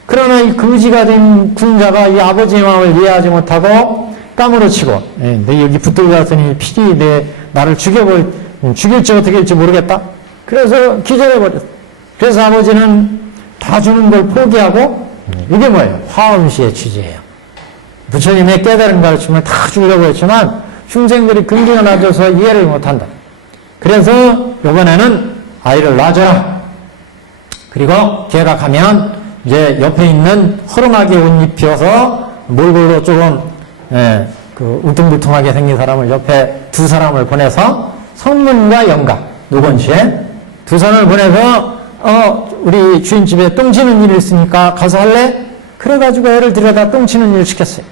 그러나 이 거지가 된 궁자가 이 아버지의 마음을 이해하지 못하고 까무러치고, 내 여기 붙들고 갔더니 필히 나를 죽일지 어떻게 할지 모르겠다. 그래서 기절해버렸어요. 그래서 아버지는 다 주는 걸 포기하고, 이게 뭐예요? 화엄시의 취지예요. 부처님의 깨달은 가르침을 다 주려고 했지만 중생들이 근기가 낮아서 이해를 못한다. 그래서 이번에는 아이를 놔줘라. 그리고 개각하면 이제 옆에 있는 허름하게 옷 입혀서 몰골로 조금 울퉁불퉁하게 생긴 사람을 옆에 두 사람을 보내서 성문과 영각, 노건시에 두 사람을 보내서 우리 주인집에 똥 치는 일이 있으니까 가서 할래? 그래가지고 애를 들여다 똥 치는 일을 시켰어요.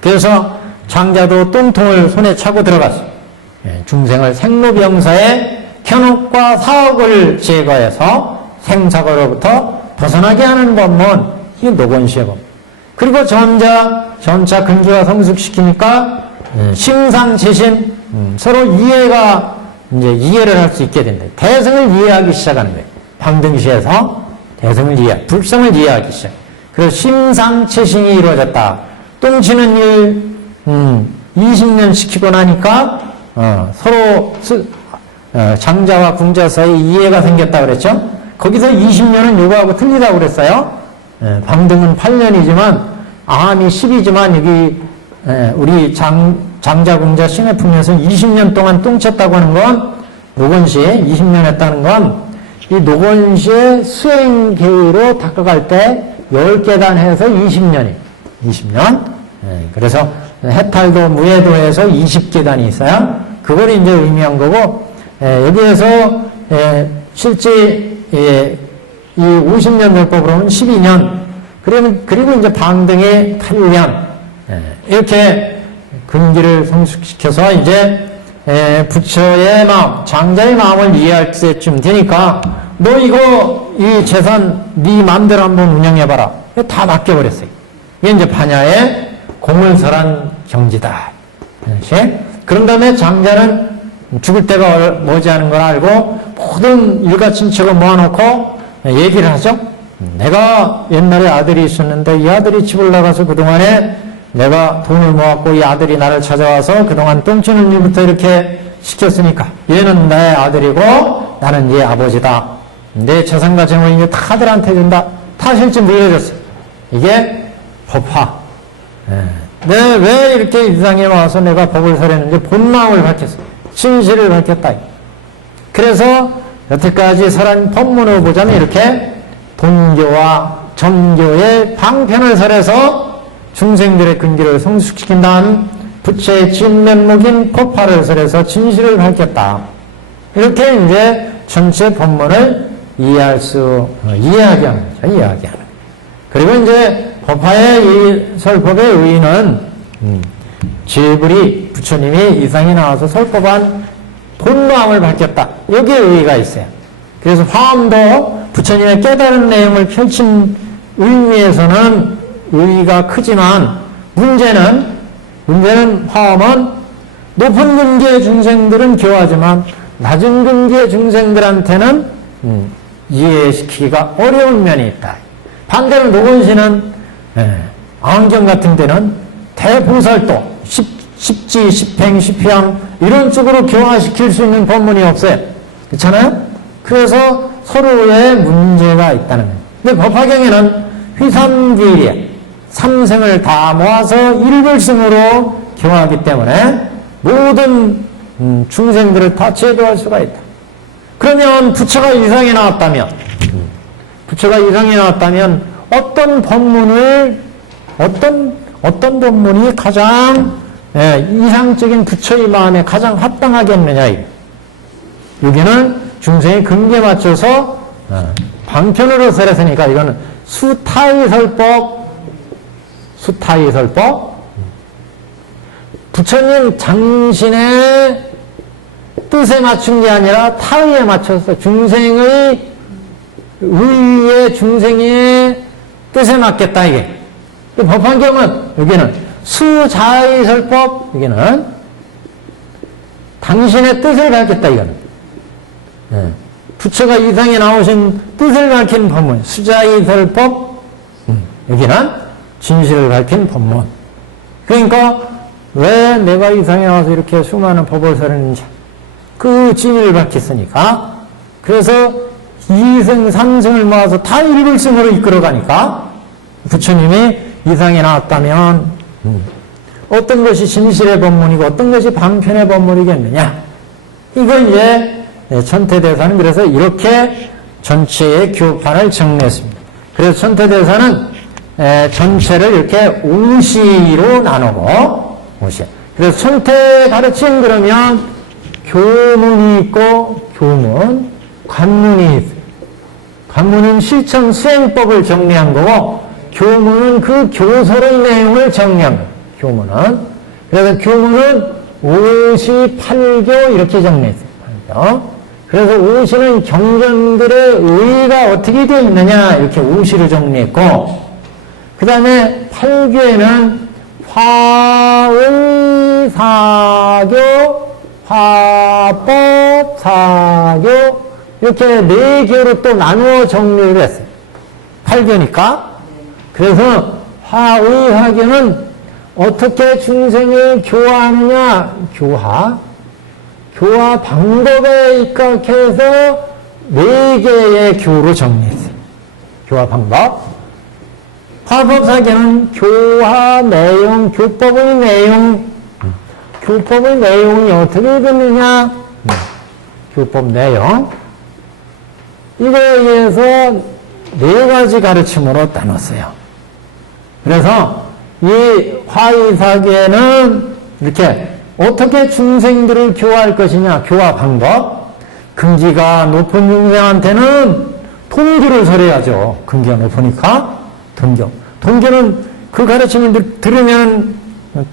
그래서 장자도 똥통을 손에 차고 들어갔어요. 중생을 생로병사의 현혹과 사억을 제거해서 생사고로부터 벗어나게 하는 법문, 이 노건시의 법. 그리고 점차 근기와 성숙시키니까 심상제신, 서로 이해를 할 수 있게 된다. 대승을 이해하기 시작하는 거예요. 방등시에서 대승을 불성을 이해하기 시작. 그래서 심상체신이 이루어졌다. 똥치는 일 20년 시키고 나니까 서로 장자와 궁자 사이 이해가 생겼다 그랬죠. 거기서 20년은 요거하고 틀리다고 그랬어요. 방등은 8년이지만 암이 10이지만 여기 우리 장자 궁자 신해품에서 20년 동안 똥쳤다고 하는 건, 노건시에 20년 했다는 건 이 노건시의 수행계의로 닦아갈 때 10계단 해서 20년이에요. 20년. 그래서 해탈도 무해도에서 20계단이 있어요. 그걸 이제 의미한 거고, 여기에서 실제 이 50년 멸법으로는 12년, 그리고 이제 방등의 8년, 이렇게 근기를 성숙시켜서 이제 부처의 마음, 장자의 마음을 이해할 때쯤 되니까 너 이거 이 재산 네 마음대로 한번 운영해봐라. 다 맡겨버렸어요. 이게 이제 반야에 공을 설한 경지다. 그런 다음에 장자는 죽을 때가 머지않은 걸 알고 모든 일가 친척을 모아놓고 얘기를 하죠. 내가 옛날에 아들이 있었는데 이 아들이 집을 나가서 그동안에 내가 돈을 모았고 이 아들이 나를 찾아와서 그동안 똥치는 일부터 이렇게 시켰으니까 얘는 나의 아들이고 나는 얘 아버지다. 내 재산과 재물이 다 아들한테 준다. 다 실제 물려줬어. 이게 법화. 왜 이렇게 이 세상에 와서 내가 법을 설했는지 본마음을 밝혔어. 진실을 밝혔다. 그래서 여태까지 설한 법문을 보자면 이렇게 돈교와 정교의 방편을 설해서 중생들의 근기를 성숙시킨 다음 부처의 진면목인 법화를 설해서 진실을 밝혔다. 이렇게 이제 전체 법문을 이해하게 하는 거죠. 이해하게 하는. 그리고 이제 법화의 이 설법의 의의는 제불이 부처님이 이 세상에 나와서 설법한 본마음을 밝혔다. 여기에 의의가 있어요. 그래서 화엄도 부처님의 깨달은 내용을 펼친 의미에서는 의의가 크지만 문제는 화엄은 높은 근기의 중생들은 교하지만 낮은 근기의 중생들한테는 이해시키기가 어려운 면이 있다. 반대로 노건시는 안경 같은 데는 대보살도, 십지, 십행, 십향 이런 쪽으로 교화시킬 수 있는 법문이 없어요. 그렇잖아요? 그래서 서로의 문제가 있다는 거예요. 근데 법화경에는 휘삼기리에 삼생을 다 모아서 일불승으로 교화하기 때문에 모든 중생들을 다 제도할 수가 있다. 그러면 부처가 이상에 나왔다면 어떤 법문이 가장 이상적인 부처의 마음에 가장 합당하겠느냐. 여기는 중생의 근기에 맞춰서 방편으로 설했으니까 이거는 수타의설법. 부처님 당신의 뜻에 맞춘 게 아니라 타의에 맞춰서 중생의 뜻에 맞겠다, 이게. 법화경은 여기는 수자의설법, 여기는 당신의 뜻을 밝혔다, 이거는. 부처가 이상에 나오신 뜻을 밝힌 법문, 수자의설법, 여기는 진실을 밝힌 법문. 그러니까 왜 내가 이상에 나와서 이렇게 수많은 법을 설했는지 그 진리를 밝혔으니까. 그래서 2승, 3승을 모아서 다 일불승으로 이끌어가니까 부처님이 이상에 나왔다면 어떤 것이 진실의 법문이고 어떤 것이 방편의 법문이겠느냐. 이거 이제 천태대사는 그래서 이렇게 전체의 교판을 정리했습니다. 그래서 천태대사는 전체를 이렇게 오시로 나누고, 오시. 그래서 천태 가르침 그러면 교문이 있고, 관문이 있어요. 관문은 실천 수행법을 정리한 거고, 교문은 그 교설의 내용을 정리한 거예요. 교문은. 그래서 교문은 58교 이렇게 정리했어요. 8교. 그래서 오시는 경전들의 의의가 어떻게 되어 있느냐, 이렇게 오시로 정리했고, 그 다음에 8교에는 화의 사교, 화법 사교, 이렇게 4교로 또 나누어 정리를 했어요. 8교니까. 그래서 화의 사교는 어떻게 중생을 교화하느냐, 교화 방법에 입각해서 4개의 교로 정리했어요. 교화 방법. 화법사교는 교화 내용, 교법의 내용이 어떻게 되느냐? 교법 내용. 이거에 의해서 4가지 가르침으로 나눴어요. 그래서 이 화의사계는 이렇게 어떻게 중생들을 교화할 것이냐, 교화 방법. 근기가 높은 중생한테는 통교를 설해야죠. 근기가 높으니까. 동교는 그 가르침을 들으면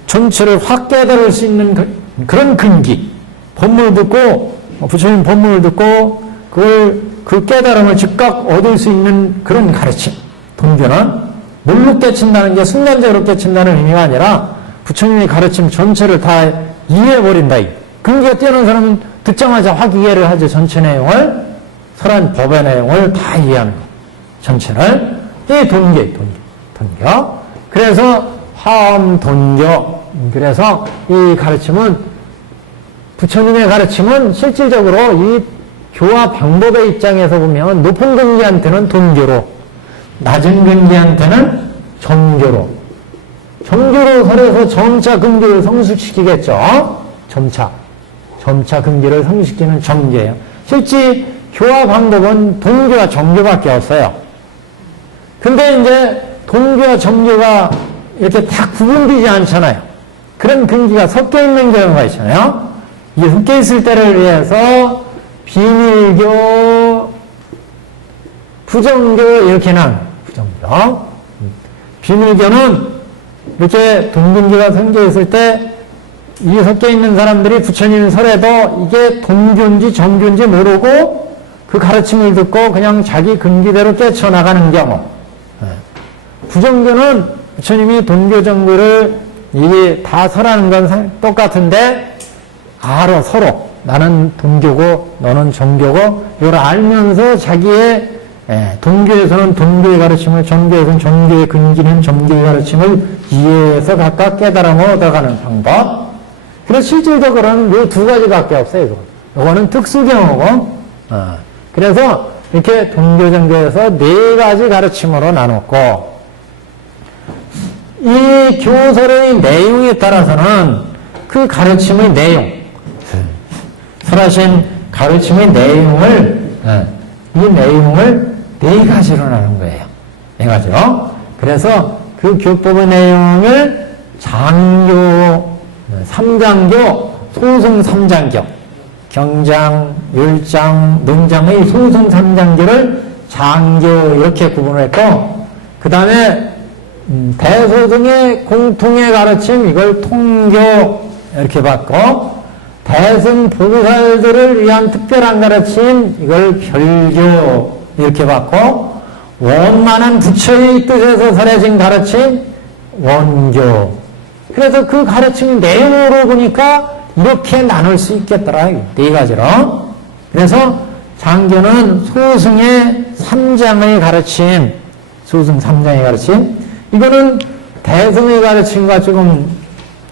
전체를 확 깨달을 수 있는 그런 근기. 법문을 듣고, 부처님 법문을 듣고, 그 깨달음을 즉각 얻을 수 있는 그런 가르침. 동교는 물로 깨친다는 게 순간적으로 깨친다는 의미가 아니라 부처님의 가르침 전체를 다 이해해버린다. 근기가 뛰어난 사람은 듣자마자 확 이해를 하죠. 전체 내용을, 설한 법의 내용을 다 이해하는 거. 전체를. 이게 돈교. 그래서 화엄돈교. 그래서 이 가르침은, 부처님의 가르침은 실질적으로 이 교화 방법의 입장에서 보면 높은 근기한테는 돈교로, 낮은 근기한테는 정교로. 정교로 설해서 점차 근기를 성숙시키겠죠. 점차 근기를 성숙시키는 정교예요. 실제 교화 방법은 돈교와 정교밖에 없어요. 근데 이제 돈교와 정교가 이렇게 다 구분되지 않잖아요. 그런 근기가 섞여 있는 경우가 있잖아요. 이게 섞여 있을 때를 위해서 비밀교, 부정교 이렇게 난 부정교. 비밀교는 이렇게 동근기가 섞여 있을 때 이 섞여 있는 사람들이 부처님 설에도 이게 동교인지 정교인지 모르고 그 가르침을 듣고 그냥 자기 근기대로 깨쳐나가는 경우. 부정교는 부처님이 돈교 정교를 이게 다 설하는 건 똑같은데 알아 서로. 나는 돈교고 너는 정교고 이걸 알면서 자기의 동교에서는 동교의 가르침을, 정교에서는 정교의 근기는 정교의 가르침을 이해해서 각각 깨달음을 얻어가는 방법. 그래서 실질적으로는 이 두 가지밖에 없어요. 이거는 특수경우고, 그래서 이렇게 동교, 정교에서 네 가지 가르침으로 나눴고, 이 교설의 내용에 따라서는 그 가르침의 내용, 설하신 가르침의 내용을, 이 내용을 네 가지로 나눈 거예요. 네 가지로. 그래서 그 교법의 내용을 장교, 삼장교, 소승 삼장교, 경장, 율장, 논장의 소승 삼장교를 장교 이렇게 구분을 했고, 그 다음에 대소승의 공통의 가르침 이걸 통교 이렇게 봤고, 대승 보살들을 위한 특별한 가르침 이걸 별교 이렇게 봤고, 원만한 부처의 뜻에서 설해진 가르침 원교. 그래서 그 가르침 내용으로 보니까 이렇게 나눌 수 있겠더라. 네 가지로. 그래서 장교는 소승의 3장의 가르침, 소승 3장의 가르침. 이거는 대승의 가르침과 조금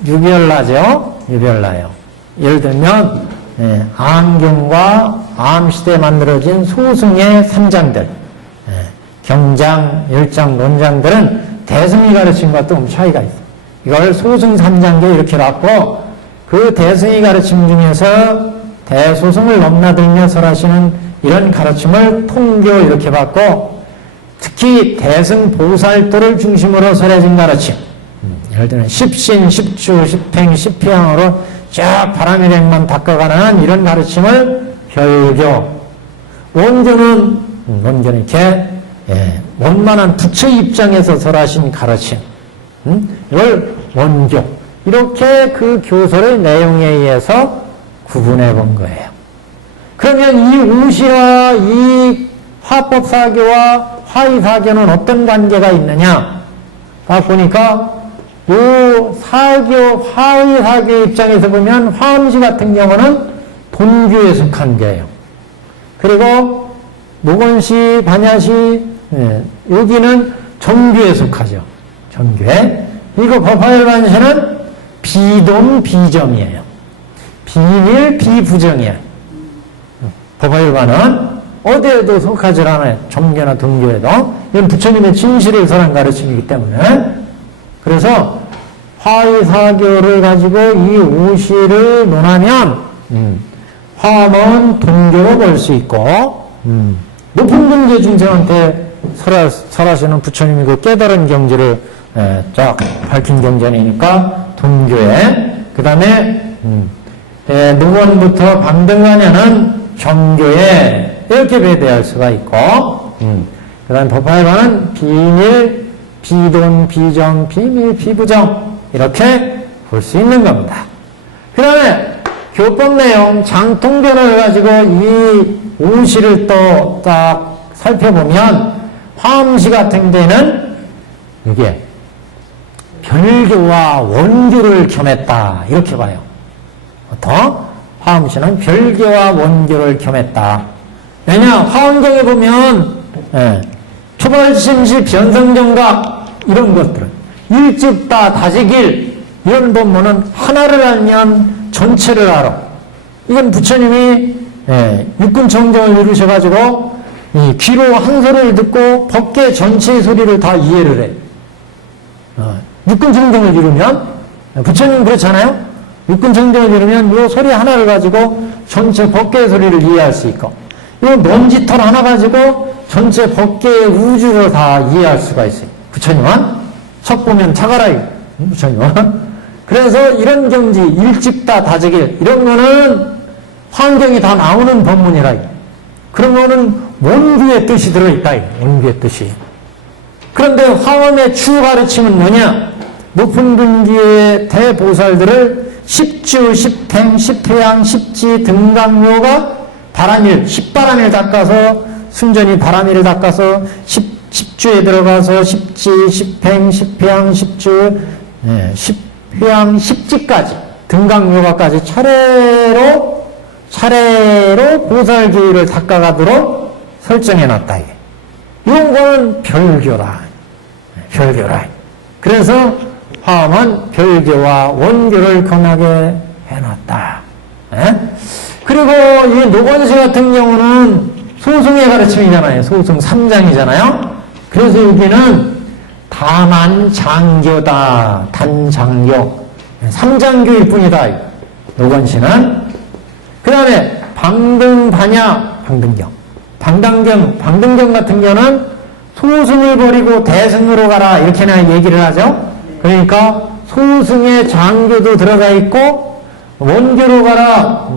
유별나죠? 유별나요. 예를 들면, 암경과 암시대에 만들어진 소승의 3장들, 경장, 율장, 논장들은 대승의 가르침과 또 차이가 있어요. 이걸 소승 3장계 이렇게 놨고, 그 대승의 가르침 중에서 대소승을 넘나들며 설하시는 이런 가르침을 통교 이렇게 봤고, 특히 대승 보살도를 중심으로 설해진 가르침, 예를 들면 십신, 십주, 십행, 십향으로 쭉 바람의 랭만 닦아가는 이런 가르침을 별교. 원교는 이렇게 원만한 부처 입장에서 설하신 가르침, 이걸 원교. 이렇게 그 교설의 내용에 의해서 구분해 본 거예요. 그러면 이 우시와 이 화법사교와 화의사교는 어떤 관계가 있느냐? 딱 보니까 요 사교, 화의사교 입장에서 보면 화엄시 같은 경우는 돈교에 속한 거예요. 그리고 목원시, 반야시, 여기는 정교에 속하죠. 정교에. 이거 법화일반시는 비동, 비정이에요. 비밀, 비부정이에요. 법화일반은 어디에도 속하지 않아요. 정교나 동교에도. 이건 부처님의 진실을 설한 가르침이기 때문에. 그래서 화의사교를 가지고 이 우시를 논하면 화엄은 동교로 볼 수 있고, 높은 경제 중생한테 설하시는 부처님이 그 깨달은 경지를 쫙 밝힌 경전이니까 동교에, 그 다음에 능원부터 방등간에는 정교에 이렇게 배대할 수가 있고, 그 다음에 법화일반은 비밀, 비돈, 비정, 비밀, 비부정 이렇게 볼 수 있는 겁니다. 그 다음에 교법 내용 장통변을 가지고 이 우시를 또 딱 살펴보면 화엄시 같은 데는 이게 별교와 원교를 겸했다. 이렇게 봐요. 더 화엄씨는 별교와 원교를 겸했다. 왜냐? 화엄경에 보면 초발심시 변성정각 이런 것들은 일즉다 다지길 이런 본문은 하나를 알면 전체를 알아. 이건 부처님이 육군청정을 이루셔가지고 이 귀로 한 소리를 듣고 법계 전체의 소리를 다 이해를 해. 육군청정을 이루면 부처님 그렇잖아요. 육군청정을 이루면 이 소리 하나를 가지고 전체 법계의 소리를 이해할 수 있고 이 먼지털 하나 가지고 전체 법계의 우주를 다 이해할 수가 있어요. 부처님은 척 보면 차가라. 부처님은 그래서 이런 경지 일즉다 다지길 이런 거는 환경이 다 나오는 법문이라. 그런 거는 원규의 뜻이 들어있다. 원규의 뜻이. 그런데 화엄의 추 가르침은 뭐냐? 높은 근기의 대보살들을 십주, 십행, 십회양, 십지, 등강묘가 바람일, 십바람일 닦아서 순전히 바람일을 닦아서 십주에 들어가서 십지, 십행, 십회양, 십주, 십회양, 십지까지 등강묘가까지 차례로 보살기를 닦아가도록 설정해놨다. 이런 거는 별교라. 별교라. 그래서 화엄은 별교와 원교를 겸하게 해놨다. 그리고 이 노건시 같은 경우는 소승의 가르침이잖아요. 소승 3장이잖아요. 그래서 여기는 다만 장교다. 단장교. 3장교일 뿐이다. 노건시는. 그 다음에 방등반야, 방등경 같은 경우는 소승을 버리고 대승으로 가라. 이렇게나 얘기를 하죠. 그러니까 소승의 장교도 들어가 있고 원교로 가라.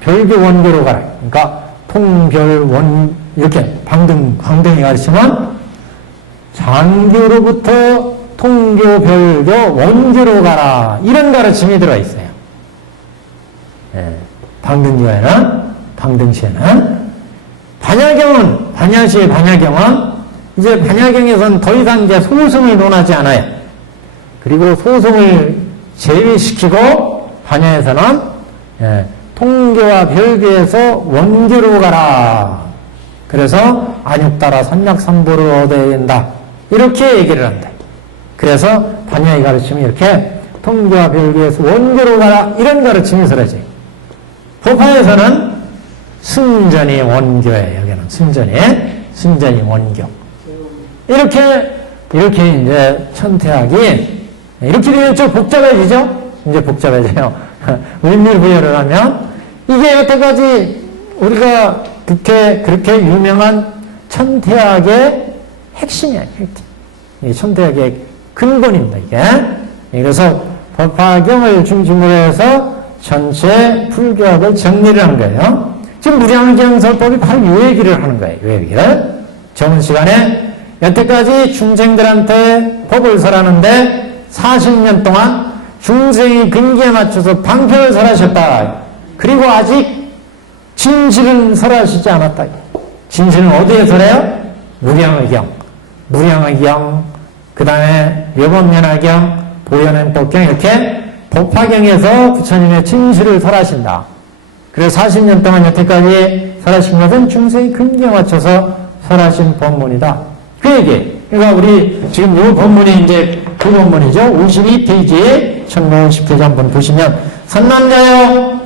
별교 원교로 가라. 그러니까 통별원 이렇게 방등이 가르치면 장교로부터 통교, 별교, 원교로 가라. 이런 가르침이 들어있어요. 방등시에는 반야시의 반야경은 이제 반야경에서는 더 이상 이제 소승을 논하지 않아요. 그리고 소승을 제외시키고 반야에서는 통교와 별교에서 원교로 가라. 그래서 안욕따라 삼약삼보를 얻어야 된다. 이렇게 얘기를 한다. 그래서 반야의 가르침이 이렇게 통교와 별교에서 원교로 가라. 이런 가르침이 들어져요. 법화에서는 순전히 원교예요. 여기는 순전히 원교. 이렇게 이제 천태학이 이렇게 되면 좀 복잡해지죠? 이제 복잡해져요. 의미부여를 하면 이게 여태까지 우리가 그렇게 유명한 천태학의 핵심이야. 이 천태학의 근본입니다. 이게. 그래서 법화경을 중심으로 해서 전체 불교학을 정리를 한 거예요. 지금 무량경설법이 바로 이 얘기를 하는 거예요. 이 얘기를. 저번 시간에 여태까지 중생들한테 법을 설하는데 40년 동안 중생의 근기에 맞춰서 방편을 설하셨다. 그리고 아직 진실은 설하시지 않았다. 진실은 어디에 설해요? 무량의 경, 그 다음에 묘법연화경, 보현행법경 이렇게 법화경에서 부처님의 진실을 설하신다. 그래서 40년 동안 여태까지 설하신 것은 중생의 근기에 맞춰서 설하신 법문이다. 그 얘기. 그러니까 우리 지금 이 법문이 이제 그 법문이죠. 52페이지에 1050페이지 한번 보시면 선남자여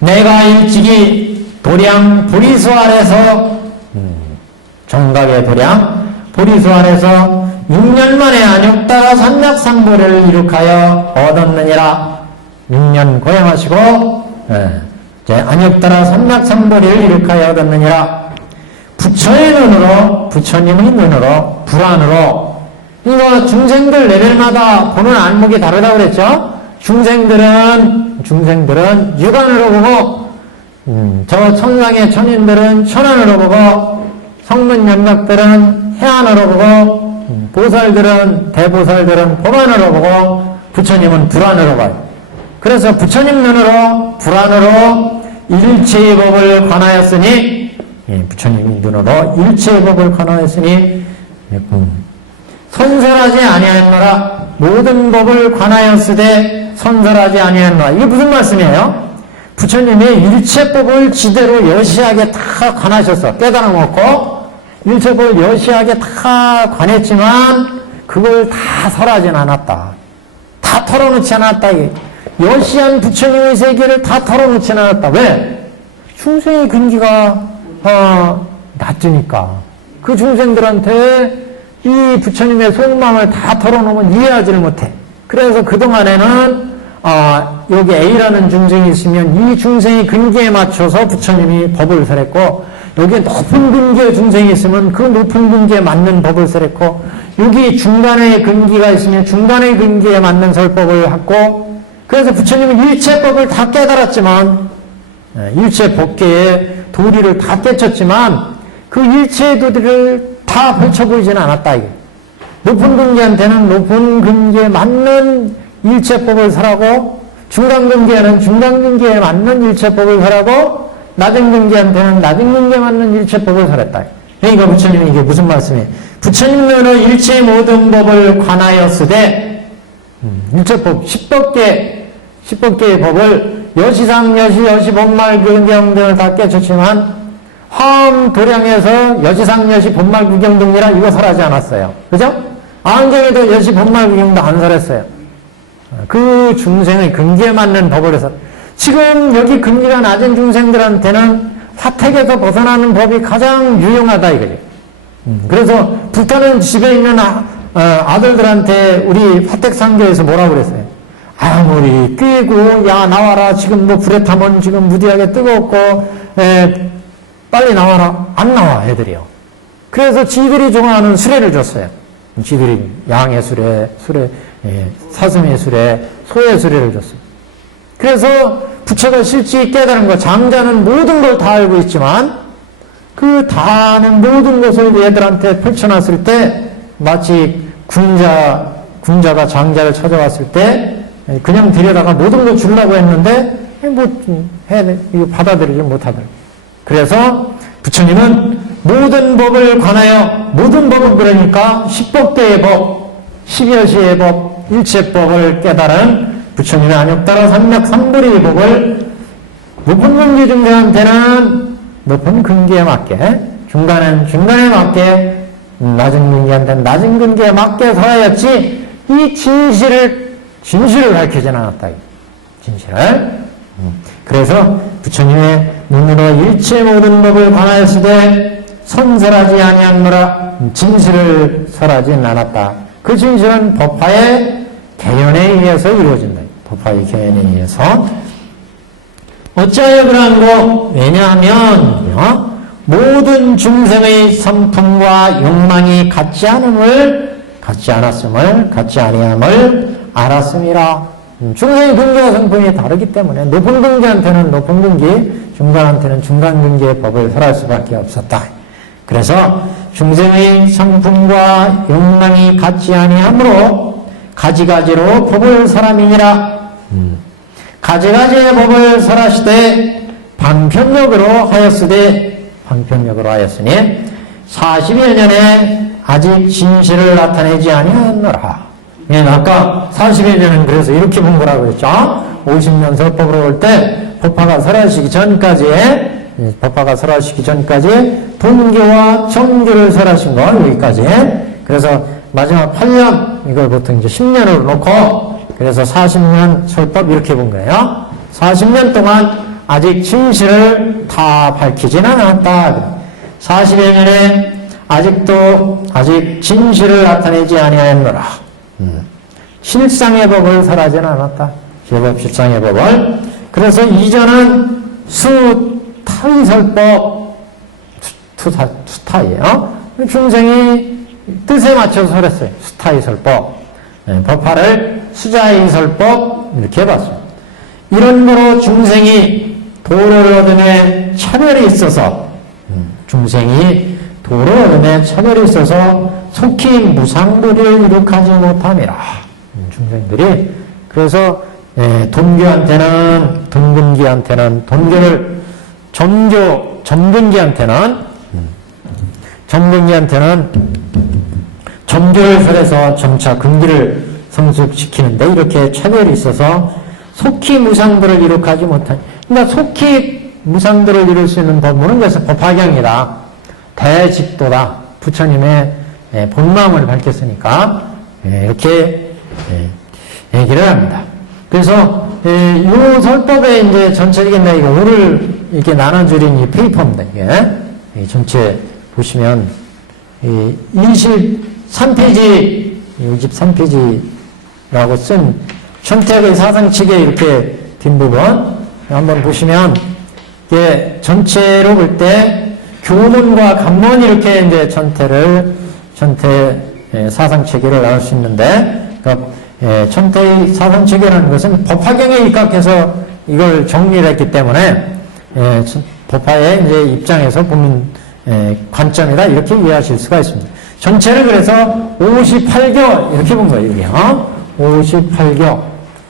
내가 일찍이 도량 보리수 아래서 정각의 도량 보리수 아래서 6년 만에 안욕따라 삼약삼보를 이룩하여 얻었느니라. 6년 고행하시고 안욕따라 삼약삼보를 이룩하여 얻었느니라. 부처의 눈으로, 부처님의 눈으로, 불안으로. 이거 중생들 레벨마다 보는 안목이 다르다고 그랬죠? 중생들은 육안으로 보고, 저 천상의 천인들은 천안으로 보고, 성문 연각들은 해안으로 보고, 보살들은, 대보살들은 법안으로 보고, 부처님은 불안으로 봐요. 그래서 부처님 눈으로, 불안으로 일체의 법을 관하였으니, 부처님이 눈으로 일체의 법을 관하였으니, 선설하지 아니하였노라. 모든 법을 관하였으되 선설하지 아니하였노라. 이게 무슨 말씀이에요? 부처님이 일체법을 지대로 여시하게 다 관하셨어. 깨달아 먹고 일체법을 여시하게 다 관했지만 그걸 다 설하진 않았다. 다 털어놓지 않았다. 여시한 부처님의 세계를 다 털어놓지 않았다. 왜? 중생의 근기가 낮으니까. 그 중생들한테 이 부처님의 속마음을 다 털어놓으면 이해하지를 못해. 그래서 그동안에는 여기 A라는 중생이 있으면 이 중생의 근기에 맞춰서 부처님이 법을 설했고, 여기에 높은 근기의 중생이 있으면 그 높은 근기에 맞는 법을 설했고, 여기 중간에 근기가 있으면 중간의 근기에 맞는 설법을 했고, 그래서 부처님은 일체법을 다 깨달았지만, 일체 법계의 도리를 다 깨쳤지만, 그 일체의 도리를 다 펼쳐보이지는 않았다. 이게. 높은 근기한테는 높은 근기에 맞는 일체법을 설하고, 중간 근기에는 중간 근기에 맞는 일체법을 설하고, 낮은 근기한테는 낮은 근기에 맞는 일체법을 설했다. 그러니까 부처님이 이게 무슨 말씀이에요? 부처님은 일체의 모든 법을 관하였으되, 일체법, 10법계의 법을 여시상, 여시, 본말, 근경 등을 다 깨쳤지만, 화엄 도량에서 여시상, 여시, 본말, 구경 등이라 이거 설하지 않았어요. 그죠? 안경에도 여시, 본말, 구경도 안 설했어요. 그 중생의 근기에 맞는 법을 해서 지금 여기 근기가 낮은 중생들한테는 화택에서 벗어나는 법이 가장 유용하다 이거죠. 그래서 불타는 집에 있는 아들들한테 우리 화택상교에서 뭐라고 그랬어요? 아무리 뛰고 야 나와라 지금 뭐 불에 타면 지금 무디하게 뜨겁고 빨리 나와라. 안 나와 애들이요. 그래서 지들이 좋아하는 수레를 줬어요. 지들이 양의 수레, 사슴의 수레, 소의 수레를 줬어요. 그래서 부처가 실제 깨달은 것, 장자는 모든 걸 다 알고 있지만 그 다 아는 모든 것을 얘들한테 펼쳐놨을 때 마치 군자가 장자를 찾아왔을 때 그냥 데려다가 모든 걸 주려고 했는데 이거 받아들이지 못하더라고요. 그래서 부처님은 모든 법을 관하여 모든 법은 그러니까 10법계의 법, 10여시의 법, 일체법을 깨달은 부처님의 안욕따라 삼맥 삼불의 법을 높은 근기 중생한테는 높은 근기에 맞게, 중간에 맞게, 낮은 근기한테는 낮은 근기에 맞게 설하였지, 이 진실을 밝히진 않았다. 진실을. 그래서 부처님의 눈으로 일체 모든 법을 관하였으되 선설하지 아니하노라. 진실을 설하진 않았다. 그 진실은 법화의 개연에 의해서 이루어진다. 법화의 개연에 의해서. 어찌하여 그러한 거? 왜냐하면 모든 중생의 성품과 욕망이 같지 아니함을 알았음이라. 중생의 근기와 성품이 다르기 때문에 높은 근기한테는 높은 근기, 중간한테는 중간 근기의 법을 설할 수밖에 없었다. 그래서 중생의 성품과 욕망이 같지 아니하므로 가지가지로 법을 설함이니라. 가지가지의 법을 설하시되 방편력으로 하였으니 40여 년에 아직 진실을 나타내지 아니하였노라. 아까 40여 년은 그래서 이렇게 본 거라고 했죠. 50년 설법으로 올 때 법화가 설하시기 전까지 동교와 정교를 설하신 거 여기까지. 그래서 마지막 8년 이걸 보통 이제 10년으로 놓고 그래서 40년 설법 이렇게 본 거예요. 40년 동안 아직 진실을 다 밝히진 않았다. 40여 년에 아직 진실을 나타내지 아니하였노라. 실상의 법을 설하지는 않았다. 제법 실상의 법을. 그래서 이전은 수타의 설법, 수타예요. 중생이 뜻에 맞춰서 설했어요. 수타의 설법. 법화를 수자의 설법 이렇게 해봤어요. 이런 거로 중생이 도를 얻음에 차별이 있어서 속히 무상도리를 이룩하지 못함이라. 중생들이 그래서 동근기한테는 돈교를 점근기한테는 정교를 설해서 점차 근기를 성숙시키는데 이렇게 차별이 있어서 속히 무상들을 이룩하지 못한, 그러니까 속히 무상들을 이룰 수 있는 법문은 그래서 법화경이다, 대직도다, 부처님의 본마음을 밝혔으니까 이렇게 얘기를 합니다. 그래서 이 설법의 이제 전체적인 내용이 오늘 이렇게 나눠드린 이 페이퍼입니다. 이게 전체 보시면 23페이지라고 쓴 천택의 사상치계 이렇게 뒷부분 한번 보시면 이게 전체로 볼 때 교문과 간문 이렇게 이제 천태 사상체계를 나눌 수 있는데, 그러니까 천태의 사상체계라는 것은 법화경에 입각해서 이걸 정리를 했기 때문에 법화의 이제 입장에서 보는 관점이다 이렇게 이해하실 수가 있습니다. 전체를 그래서 58교 이렇게 본 거예요. 여기요. 58교.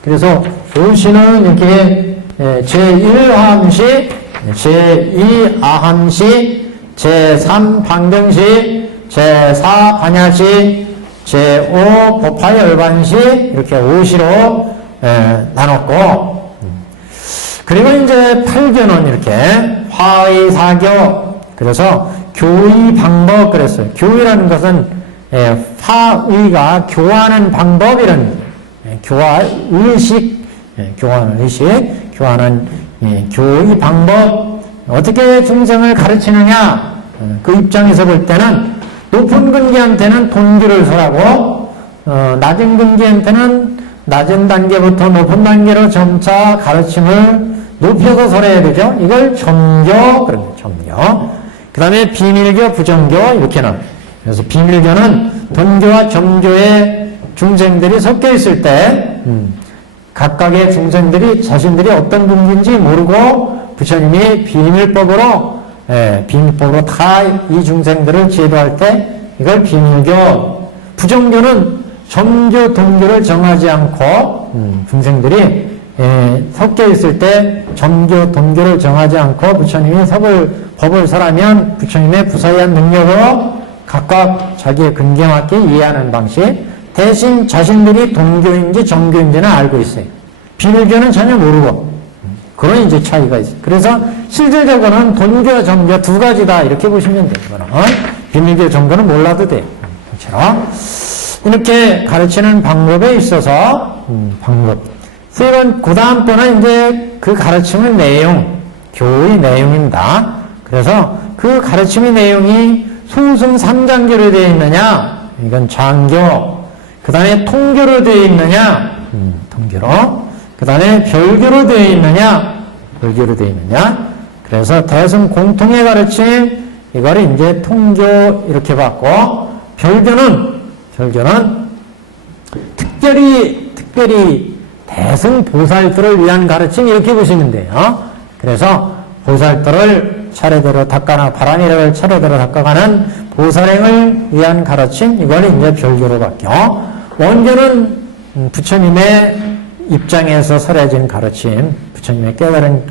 그래서 5시는 이렇게 제1화암시, 제2아함시, 제3 방정시, 제4 반야시, 제5 법화열반시 이렇게 5시로 나눴고, 그리고 이제 8교는 이렇게 화의사교, 그래서 교의 방법 그랬어요. 교의라는 것은 화의가 교화하는 방법이라는 교화의식, 교화하는 의식, 교화하는 교의 방법, 어떻게 중생을 가르치느냐, 그 입장에서 볼 때는 높은 근기한테는 돈기를 설하고 낮은 근기한테는 낮은 단계부터 높은 단계로 점차 가르침을 높여서 설해야 되죠. 이걸 점교, 그런 거예요. 점교. 그 다음에 비밀교, 부정교 이렇게 나와요. 그래서 비밀교는 돈교와 점교의 중생들이 섞여 있을 때 각각의 중생들이 자신들이 어떤 분인지 모르고 부처님이 비밀법으로 다 이 중생들을 제도할 때 이걸 비밀교. 부정교는 점교, 돈교를 정하지 않고 중생들이 섞여 있을 때 점교, 돈교를 정하지 않고 부처님이 법을 설하면 부처님의 부사의한 능력으로 각각 자기의 근기에 맞게 이해하는 방식. 대신 자신들이 돈교인지 정교인지는 알고 있어요. 비밀교는 전혀 모르고. 그런 이제 차이가 있어요. 그래서 실질적으로는 돈교와 정교 두 가지다 이렇게 보시면 돼요. 비밀교, 정교는 몰라도 돼요. 그렇죠? 이렇게 가르치는 방법에 있어서 방법. 그 다음 번은 이제 그 가르침의 내용, 교의 내용입니다. 그래서 그 가르침의 내용이 소승 3장교로 되어 있느냐, 이건 장교. 그 다음에 통교로 되어 있느냐, 통교로. 그 다음에 별교로 되어 있느냐, 별교로 되어 있느냐. 그래서 대승 공통의 가르침, 이거를 이제 통교 이렇게 봤고, 별교는 특별히 대승 보살들을 위한 가르침 이렇게 보시면 돼요. 그래서 보살들을 차례대로 닦아나 바람이를 차례대로 닦아가는 보살행을 위한 가르침, 이걸 이제 별교로 봤죠. 원교는 부처님의 입장에서 설해진 가르침, 부처님의 깨달은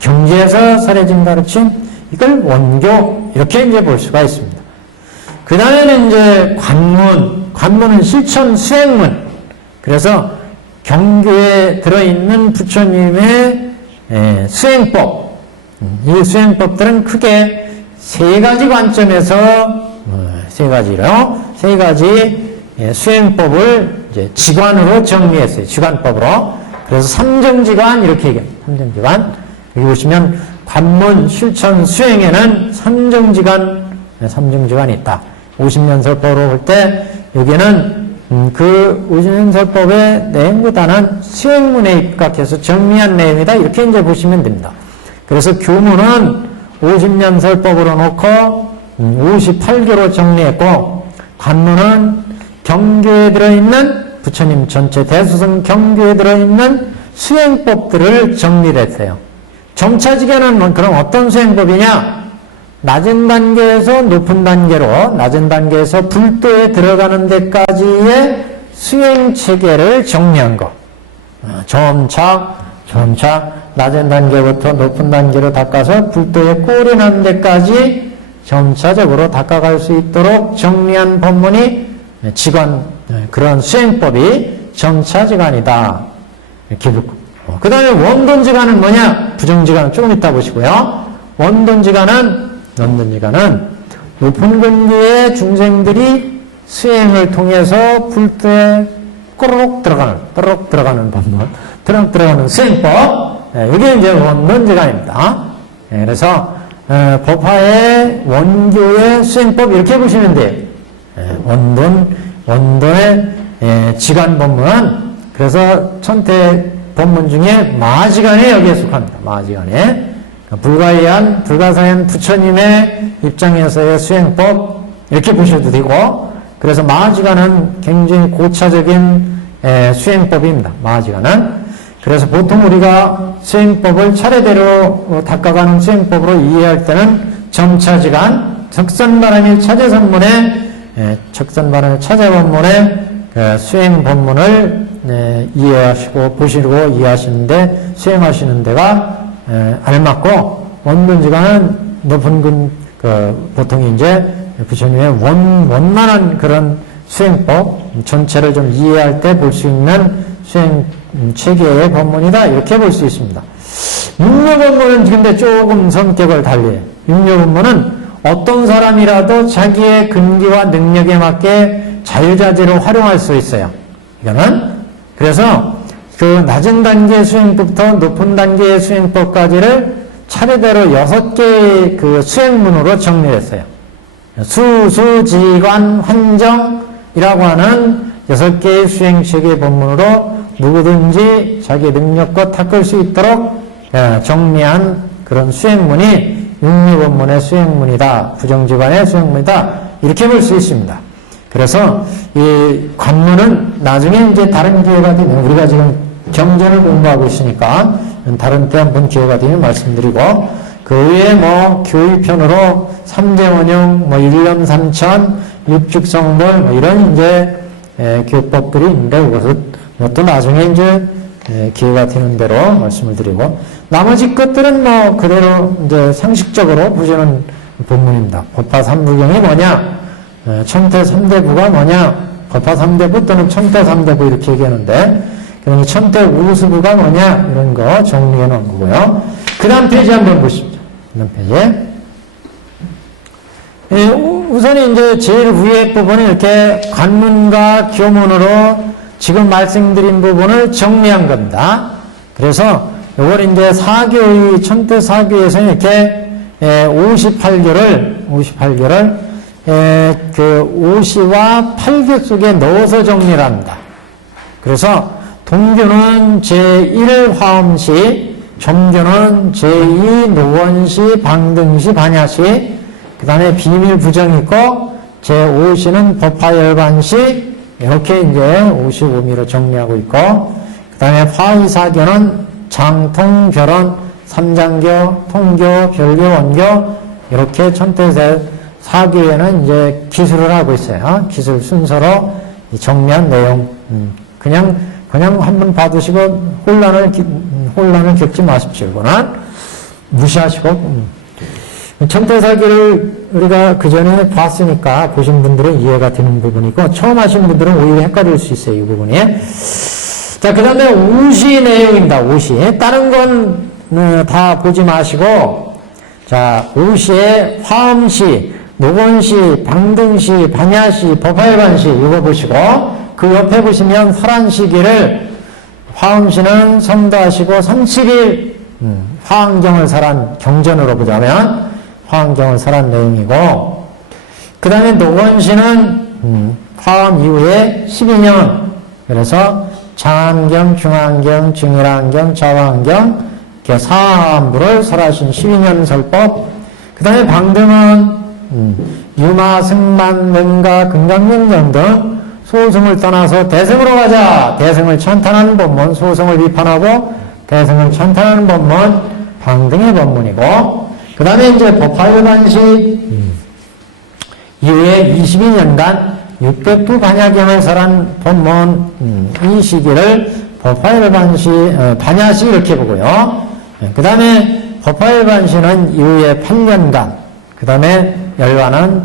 경지에서 설해진 가르침, 이걸 원교 이렇게 이제 볼 수가 있습니다. 그 다음에는 이제 관문은 실천 수행문. 그래서 경교에 들어있는 부처님의 수행법, 이 수행법들은 크게 세 가지 관점에서 세 가지 수행법을 이제 지관으로 정리했어요. 지관법으로. 그래서 삼정지관 이렇게 얘기합니다. 삼정지관. 여기 보시면 관문, 실천, 수행에는 삼정지관이 있다. 50년설법으로 볼 때 여기는 그 50년설법의 내용보다는 수행문에 입각해서 정리한 내용이다. 이렇게 이제 보시면 됩니다. 그래서 교문은 50년설법으로 놓고 58교로 정리했고, 관문은 경교에 들어있는 부처님 전체 대수성 경교에 들어있는 수행법들을 정리를 했어요. 점차지게는 그럼 어떤 수행법이냐? 낮은 단계에서 높은 단계로, 낮은 단계에서 불도에 들어가는 데까지의 수행 체계를 정리한 거. 점차 낮은 단계부터 높은 단계로 닦아서 불도에 꼴이 나는 데까지 점차적으로 닦아갈 수 있도록 정리한 법문이 지관, 그런 수행법이 정차지관이다. 이렇게 듣고. 그 다음에 원돈지관은 뭐냐? 부정지관은 조금 이따 보시고요. 원돈지관은 높은 근기의 중생들이 수행을 통해서 불때 꼬르륵 들어가는 법문, 들어가는 수행법. 이게 이제 원돈지관입니다. 그래서 법화의 원교의 수행법 이렇게 보시면 돼요. 원돈의 지관 법문은 그래서 천태 법문 중에 마지간에 여기에 속합니다. 마지간에 불가사한 부처님의 입장에서의 수행법 이렇게 보셔도 되고, 그래서 마지간은 굉장히 고차적인 수행법입니다. 마지간은. 그래서 보통 우리가 수행법을 차례대로 닦아가는 수행법으로 이해할 때는 점차지간, 적선바람이 차제선문에 차제법문의 수행 법문을 이해하시고 보시고 이해하시는데 수행하시는 데가 알맞고, 원돈지관은 높은 보통 이제 부처님의 원만한 그런 수행법 전체를 좀 이해할 때 볼 수 있는 수행 체계의 법문이다, 이렇게 볼 수 있습니다. 육묘법문은 근데 조금 성격을 달리해요. 육묘법문은 어떤 사람이라도 자기의 근기와 능력에 맞게 자유자재로 활용할 수 있어요. 이거는 그래서 그 낮은 단계의 수행법부터 높은 단계의 수행법까지를 차례대로 6개의 그 수행문으로 정리했어요. 수지관, 환정이라고 하는 6개의 수행체계 법문으로 누구든지 자기 능력과 닦을 수 있도록 정리한 그런 수행문이 육묘법문의 수행문이다, 부정지관의 수행문이다, 이렇게 볼 수 있습니다. 그래서 이 관문은 나중에 이제 다른 기회가 되면, 우리가 지금 경전을 공부하고 있으니까 다른 때 한번 기회가 되면 말씀드리고, 그 외에 뭐 교의편으로 삼재원용, 뭐 일념삼천, 육축성불, 이런 이제 교법들이 있는데, 그것도 나중에 이제 기회가 되는 대로 말씀을 드리고, 나머지 것들은 뭐 그대로 이제 상식적으로 보시는 본문입니다. 법화 삼부경이 뭐냐? 천태 삼대부가 뭐냐? 법화 삼대부 또는 천태 삼대부 이렇게 얘기하는데, 그러니 천태 우수부가 뭐냐? 이런 거 정리해 놓은 거고요. 그 다음 페이지 한번 보십시오. 그 다음 페이지. 우선 이제 제일 위에 부분은 이렇게 관문과 교문으로 지금 말씀드린 부분을 정리한 겁니다. 그래서 이걸 이제 사교의, 천태 사교에서는 이렇게 58교를 그 5시와 8교 속에 넣어서 정리를 합니다. 그래서 동교는 제1 화엄시, 점교는 제2 노원시, 방등시, 반야시, 그 다음에 비밀 부정이 있고, 제5시는 법화열반시, 이렇게 이제 55미로 정리하고 있고, 그 다음에 화의사교는 장통, 결혼, 삼장교, 통교, 별교, 원교, 이렇게 천태세 사교에는 이제 기술을 하고 있어요. 기술 순서로 정리한 내용. 그냥 한번 봐두시고 혼란을 겪지 마십시오. 이거는 무시하시고. 천태사교를 우리가 그 전에 봤으니까 보신 분들은 이해가 되는 부분이고, 처음 하신 분들은 오히려 헷갈릴 수 있어요. 이 부분이. 자, 그 다음에 우시 내용입니다. 우시. 다른 건 다 보지 마시고, 자, 우시의 화엄시, 노건시, 방등시, 반야시, 법화열반시 이거 보시고, 그 옆에 보시면 설한시기를, 화엄시는 성도하시고 37일 화엄경을 설한, 경전으로 보자면 화엄경을 설한 내용이고, 그 다음에 노건시는 화엄 이후에 12년, 그래서 장안경, 중안경, 증일안경, 좌안경, 이렇게 사암부를 설하신 12년 설법. 그 다음에 방등은 유마, 승만, 능가, 금강명령 등 소승을 떠나서 대승으로 가자. 대승을 찬탄하는 법문, 소승을 비판하고 대승을 찬탄하는 법문, 방등의 법문이고, 그 다음에 이제 법화열반시 이후에 22년간 600부 반야경을 설한 법문, 이 시기를 법화열반시, 반야시 이렇게 보고요. 그 다음에 법화열반시는 이후에 8년간, 그 다음에 열반은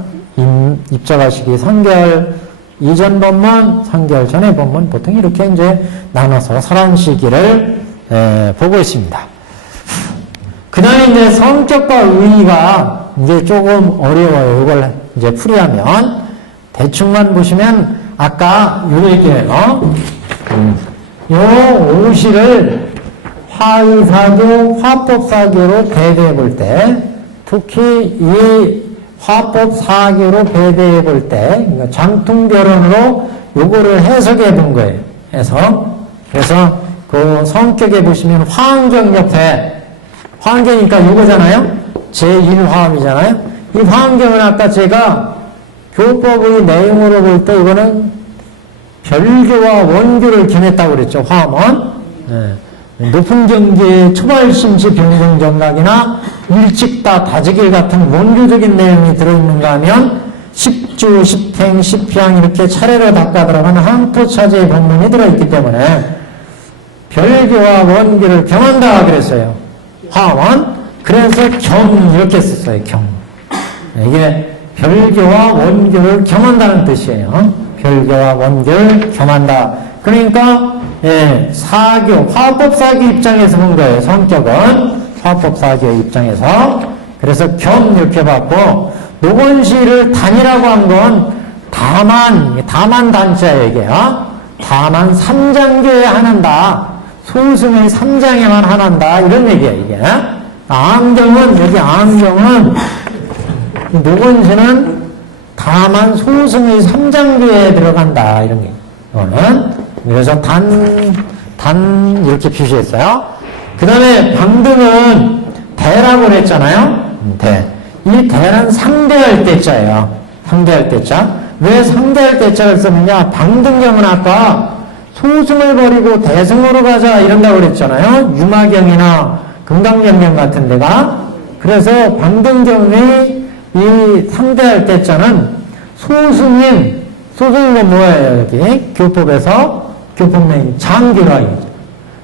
입자가 시기 3개월 이전 본문, 3개월 전의 본문, 보통 이렇게 이제 나눠서 설한 시기를 보고 있습니다. 그 다음에 이제 성격과 의의가 이제 조금 어려워요. 이걸 이제 풀이하면 대충만 보시면 아까 요 얘기예요. 요 오시를 화의사교, 화법사교로 배대해 볼 때, 특히 이 화법사교로 배대해 볼 때, 그러니까 장통별론으로 요거를 해석해 본 거예요. 그래서 그 성격에 보시면 화환경 옆에, 화환경이니까 요거잖아요? 제1화음이잖아요? 이 화환경은 아까 제가 교법의 내용으로 볼 때 이거는 별교와 원교를 겸했다고 그랬죠, 화음은. 높은 경계의 초발심시 병성정각이나 일직다, 다지길 같은 원교적인 내용이 들어있는가 하면 십주, 십행, 십향 이렇게 차례로 닦아 들어가는 항토차제의 본문이 들어있기 때문에 별교와 원교를 겸한다 그랬어요. 화음은. 그래서 겸 이렇게 썼어요. 겸. 이게 별교와 원교를 겸한다는 뜻이에요. 별교와 원교를 겸한다. 그러니까 사교, 화법사교 입장에서 본 거예요. 성격은 화법사교 입장에서. 그래서 겸 이렇게 봤고, 노건시를 단이라고 한 건 다만 단자예요, 이게요. 다만 3장교에 한한다. 소승의 3장에만 한한다. 이런 얘기예요, 이게. 암경은, 노건시는 다만 소승의 3장교에 들어간다. 이런 게. 이거는. 그래서 이렇게 표시했어요. 그 다음에 방등은 대라고 그랬잖아요. 대. 이 대는 상대할 때자예요. 상대할 때자. 왜 상대할 때자를 썼느냐? 방등경은 아까 소승을 버리고 대승으로 가자 이런다고 그랬잖아요. 유마경이나 금강경경 같은 데가. 그래서 방등경의 이 상대할 때자는 소승인 뭐예요, 여기? 교법에서 교법명이 장교라요.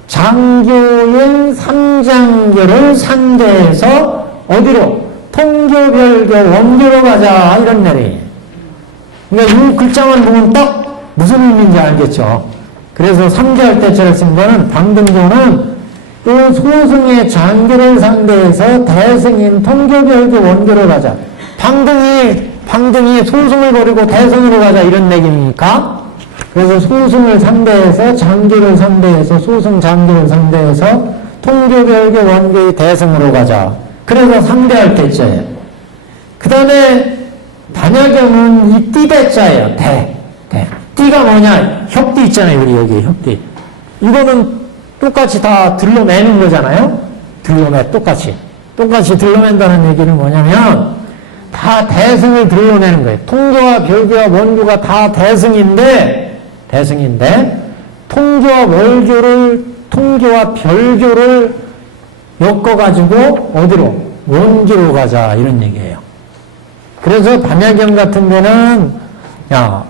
장교인 3장교를 상대해서 어디로? 통교별교 원교로 가자 이런 내용이에요. 그러니까 이 글자만 보면 딱 무슨 의미인지 알겠죠. 그래서 3개월 때처럼 쓴 거는 방등교는 그 소승의 장교를 상대해서 대승인 통교별교 원교로 가자. 방등이 소승을 버리고 대승으로 가자 이런 얘기입니까? 그래서 소승을 상대해서 장교를 상대해서 소승 장교를 상대해서 통교별교 원교의 대승으로 가자. 그래서 상대할 때자예요. 그 다음에 단야경은 이 띠대자예요. 대. 띠가 뭐냐? 협띠 있잖아요. 우리 여기 협띠. 이거는 똑같이 다 들러매는 거잖아요. 똑같이 들러맨다는 얘기는 뭐냐면 다 대승을 들러내는 거예요. 통교와 별교와 원교가 다 대승인데 통교와 별교를 엮어가지고 어디로? 원교로 가자 이런 얘기예요. 그래서 반야경 같은 데는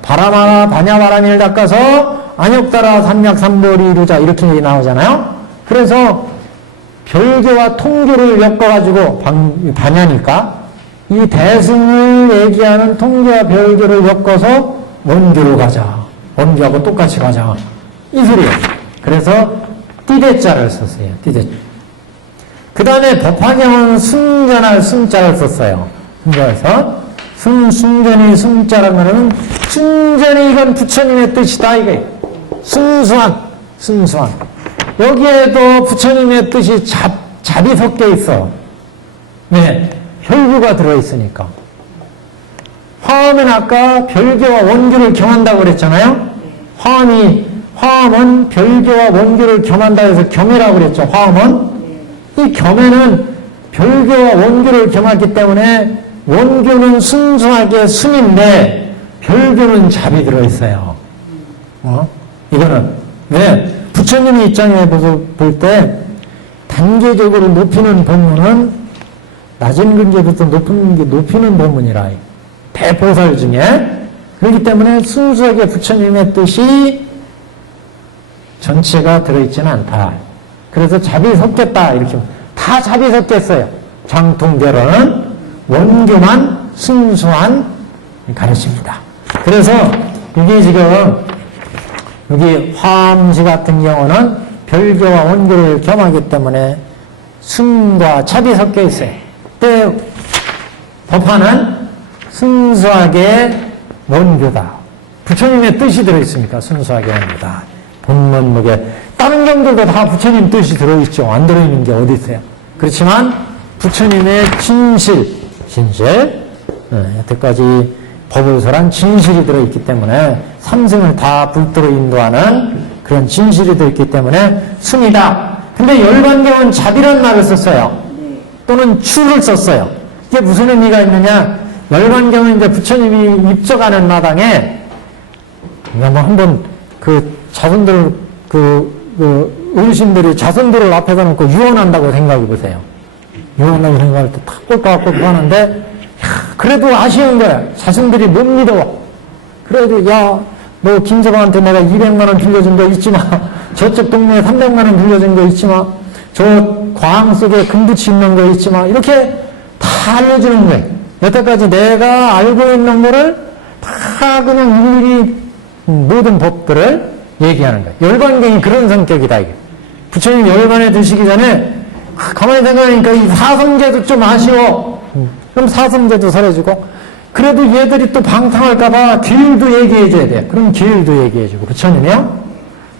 바람하라 반야바람일 닦아서 안욕따라 삼약삼보리 이루자 이렇게 나오잖아요. 그래서 별교와 통교를 엮어가지고 반야니까 이 대승을 얘기하는 통교와 별교를 엮어서 원교로 가자. 원교하고 똑같이 가자. 이 소리예요. 그래서 띠대자를 썼어요. 띠대. 그 다음에 법화경은 승전할 승자를 썼어요. 그래서 승전이 승자라는 거는 승전이 이건 부처님의 뜻이다. 이게 승수한. 여기에도 부처님의 뜻이 잡이 섞여 있어. 네. 별교가 들어있으니까. 화음은 아까 별교와 원교를 겸한다고 그랬잖아요. 화음은 별교와 원교를 겸한다 해서 겸이라고 그랬죠. 화음은. 이 겸에는 별교와 원교를 겸했기 때문에 원교는 순수하게 순인데 별교는 잡이 들어있어요. 이거는 왜? 부처님의 입장에 볼 때 단계적으로 높이는 본문은 낮은 근제부터 높이는 본문이라. 대보살 중에. 그렇기 때문에 순수하게 부처님의 뜻이 전체가 들어있지는 않다. 그래서 잡이 섞였다. 이렇게. 다 잡이 섞였어요. 장통별은 원교만 순수한 가르침입니다. 그래서 이게 지금 여기 화엄시 같은 경우는 별교와 원교를 겸하기 때문에 순과 잡이 섞여 있어요. 그때 법화는 순수하게 원교다. 부처님의 뜻이 들어있으니까 순수하게 원교다. 본문목에 다른 경들도 다 부처님 뜻이 들어있죠. 안 들어있는 게 어디 있어요. 그렇지만 부처님의 진실 여태까지 법을 설한 진실이 들어있기 때문에 삼승을 다 불도로 인도하는 그런 진실이 들어있기 때문에 순이다. 근데 열반경은 잡이라는 말을 썼어요. 또는 추를 썼어요. 이게 무슨 의미가 있느냐? 열반경은 이제 부처님이 입적하는 마당에 뭐 한번 그 자손들 어르신들이 자손들을 앞에다 놓고 유언한다고 생각해 보세요. 유언한다고 생각할 때 탁 꼴깍꼴깍 하는데 그래도 아쉬운 거야. 자손들이 못 믿어. 그래도 너 김서방한테 내가 200만 원 빌려준 거 잊지 마. 저쪽 동네에 300만 원 빌려준 거 잊지 마. 저 광 속에 금붙이 있는 거 잊지 마. 이렇게 다 알려주는 거예요. 여태까지 내가 알고 있는 거를 다 그냥 일일이 모든 법들을 얘기하는 거예요. 열반경이 그런 성격이다. 이게. 부처님 열반에 드시기 전에 가만히 생각하니까 이 사성제도 좀 아쉬워. 그럼 사성제도 설해주고 그래도 얘들이 또 방탕할까봐 규율도 얘기해줘야 돼. 그럼 규율도 얘기해주고 부처님이요.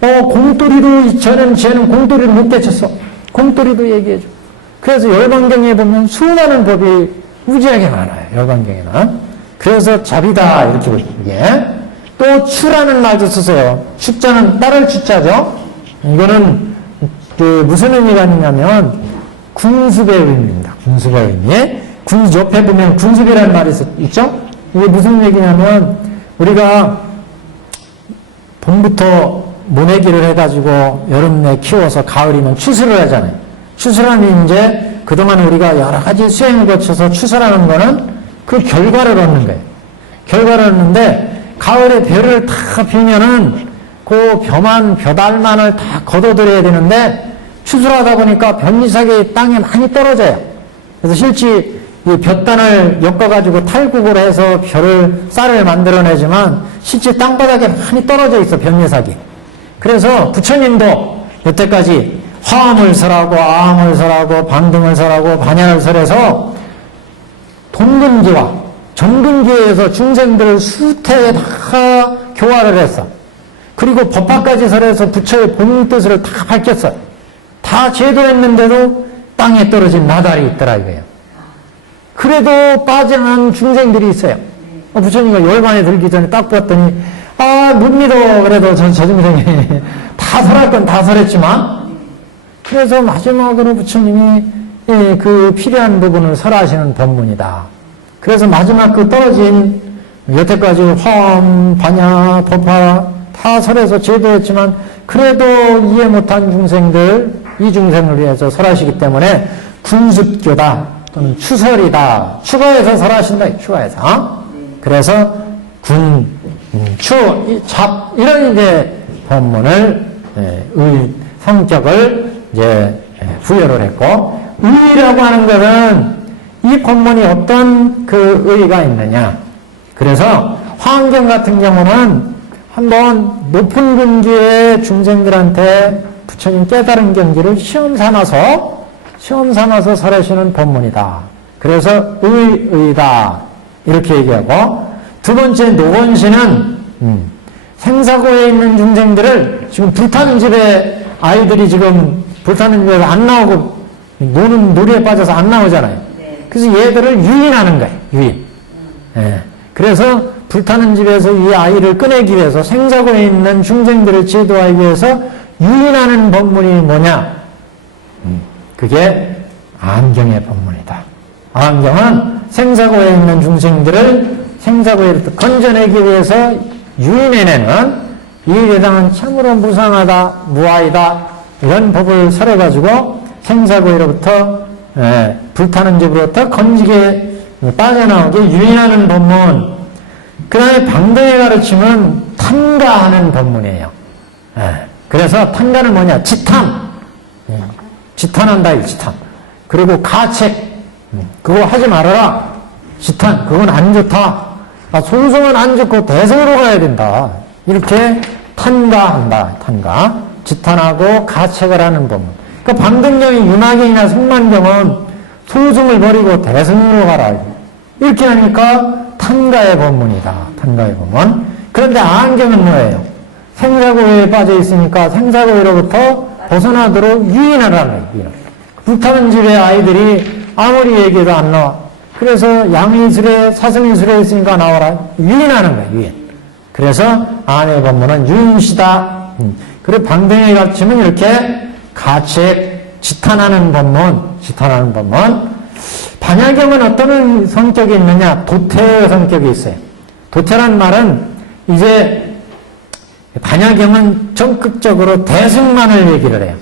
공돌이도 쟤는 공돌이를 못 깨쳤어. 공돌이도 얘기해줘. 그래서 열반경에 보면 수많은 법이 무지하게 많아요. 열반경에는. 그래서 잡이다 이렇게 보시게. 또 추라는 말도 쓰세요. 추자는 따를 추자죠. 이거는 무슨 의미가 있냐면 군습의 의미입니다. 군습의 의미. 옆에 보면 군습이라는 말이 있죠? 이게 무슨 얘기냐면 우리가 봄부터 모내기를 해가지고 여름에 키워서 가을이면 추수를 하잖아요. 추수라면 이제 그동안 우리가 여러 가지 수행을 거쳐서 추수라는 거는 그 결과를 얻는 거예요. 결과를 얻는데 가을에 벼를 다 피면은 그 벼달만을 다 걷어들여야 되는데 추수를 하다 보니까 벼미삭이 땅에 많이 떨어져요. 그래서 실제 이 볕단을 엮어가지고 탈국을 해서 쌀을 만들어내지만 실제 땅바닥에 많이 떨어져 있어, 벼미삭이. 그래서 부처님도 여태까지 화엄을 설하고 아함을 설하고 방등을 설하고 반야를 설해서 동근기와 정근기에서 중생들을 수태에 다 교화를 했어. 그리고 법화까지 설해서 부처의 본인 뜻을 다 밝혔어요. 다 제도했는데도 땅에 떨어진 나달이 있더라 이거예요. 그래도 빠져난 중생들이 있어요. 부처님이 열반에 들기 전에 딱 봤더니 못 믿어. 그래도 저 중생이 다 설할 건 다 설했지만 그래서 마지막으로 부처님이 그 필요한 부분을 설하시는 법문이다. 그래서 마지막 그 떨어진 여태까지 화엄, 반야, 법화 다 설해서 제도했지만 그래도 이해 못한 중생들, 이 중생을 위해서 설하시기 때문에 군습교다 또는 추설이다. 추가해서 설하신다. 추가해서. 그래서 군, 추, 잡 이런 이제 법문을 성격을 이제 부여를 했고 의라고 하는 것은 이 법문이 어떤 그 의의가 있느냐. 그래서 화엄경 같은 경우는 한번 높은 근기의 중생들한테 부처님 깨달은 경지를 시험 삼아서 설하시는 법문이다. 그래서 의다 이렇게 얘기하고 두 번째 노건시는 생사고에 있는 중생들을 지금 불타는 집에 아이들이 지금 불타는 집에서 안 나오고 놀이에 빠져서 안 나오잖아요. 그래서 얘들을 유인하는 거예요. 유인. 그래서 불타는 집에서 이 아이를 꺼내기 위해서 생사고에 있는 중생들을 제도하기 위해서 유인하는 법문이 뭐냐? 그게 암경의 법문이다. 암경은 생사고에 있는 중생들을 생사고에로부터 건져내기 위해서 유인해내는 이 대상은 참으로 무상하다, 무아이다 이런 법을 설해가지고 생사고에로부터 불타는 집으로부터 건지게 빠져나오게 유인하는 법문. 그 다음에 방등의 가르침은 탐가하는 법문이에요. 그래서 탐가는 뭐냐? 지탐. 지탄한다, 일지탐. 그리고 가책. 그거 하지 말아라. 지탄, 그건 안 좋다. 아, 소승은 안 좋고 대승으로 가야 된다. 이렇게 탄가한다. 탄가. 지탄하고 가책을 하는 법문. 그러니까 방등경이 윤화경이나 승만경은 소승을 버리고 대승으로 가라. 이렇게 하니까 탄가의 법문이다. 탄가의 법문. 그런데 안경은 뭐예요? 생사고에 빠져 있으니까 생사고로부터 벗어나도록 유인하라는 거예요. 유인. 불타는 집에 아이들이 아무리 얘기해도 안 나와. 그래서 양의술에 사승의술에 있으니까 나와라. 유인하는 거예요. 유인. 그래서 안의 법문은 유인시다. 그리고 방등에 갇히면 이렇게 가책, 지탄하는 법문. 지탄하는 법문. 반야경은 어떤 성격이 있느냐? 도태의 성격이 있어요. 도태란 말은 이제 반야경은 적극적으로 대승만을 얘기를 해요.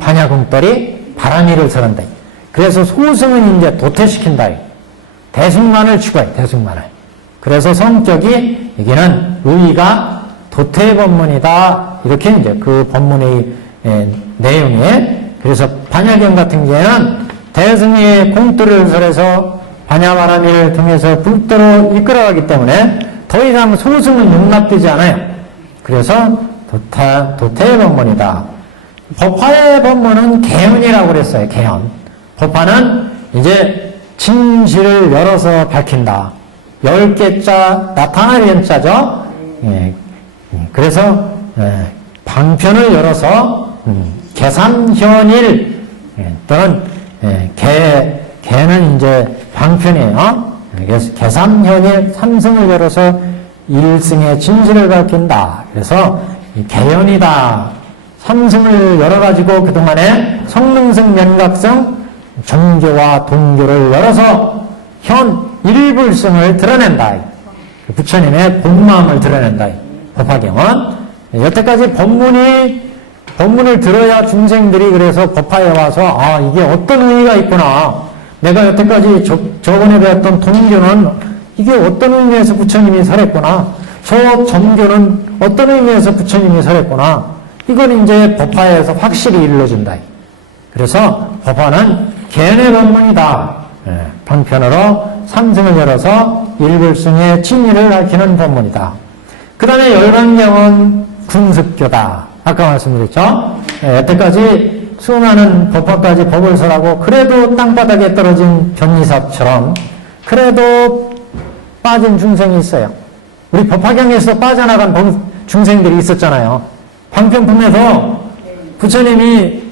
반야궁돌이 바람이를 설한다. 그래서 소승은 이제 도태시킨다. 대승만을 추구해. 대승만을. 그래서 성격이 여기는 의의가 도태의 법문이다. 이렇게 이제 그 법문의 내용에 그래서 반야경 같은 경우에는 대승의 공돌을 설해서 반야바람이를 통해서 불도로 이끌어가기 때문에 더 이상 소승은 용납되지 않아요. 그래서 도태의 법문이다. 법화의 법문은 개헌이라고 그랬어요. 개헌. 법화는 이제 진실을 열어서 밝힌다. 10개자 나타날 연자죠. 그래서 방편을 열어서 개삼현일 또는 개는 이제 방편이에요. 그래서 개삼현일 삼승을 열어서 일승의 진실을 밝힌다. 그래서 개연이다. 삼승을 열어가지고 그동안에 성능성, 면각성, 정교와 동교를 열어서 현 일불성을 드러낸다. 부처님의 본마음을 드러낸다. 법화경은 여태까지 법문을 들어야 중생들이 그래서 법화에 와서 아 이게 어떤 의미가 있구나. 내가 여태까지 저번에 배웠던 동교는 이게 어떤 의미에서 부처님이 설했구나. 저 정교는 어떤 의미에서 부처님이 설했구나. 이건 이제 법화에서 확실히 일러준다. 그래서 법화는 개연의 법문이다. 방편으로 삼승을 열어서 일불승의 진리를 밝히는 법문이다. 그 다음에 열반경은 군습교다. 아까 말씀드렸죠? 여태까지 수많은 법화까지 법을 설하고 그래도 땅바닥에 떨어진 변리사처럼 그래도 빠진 중생이 있어요. 우리 법화경에서 빠져나간 중생들이 있었잖아요. 방편품에서 부처님이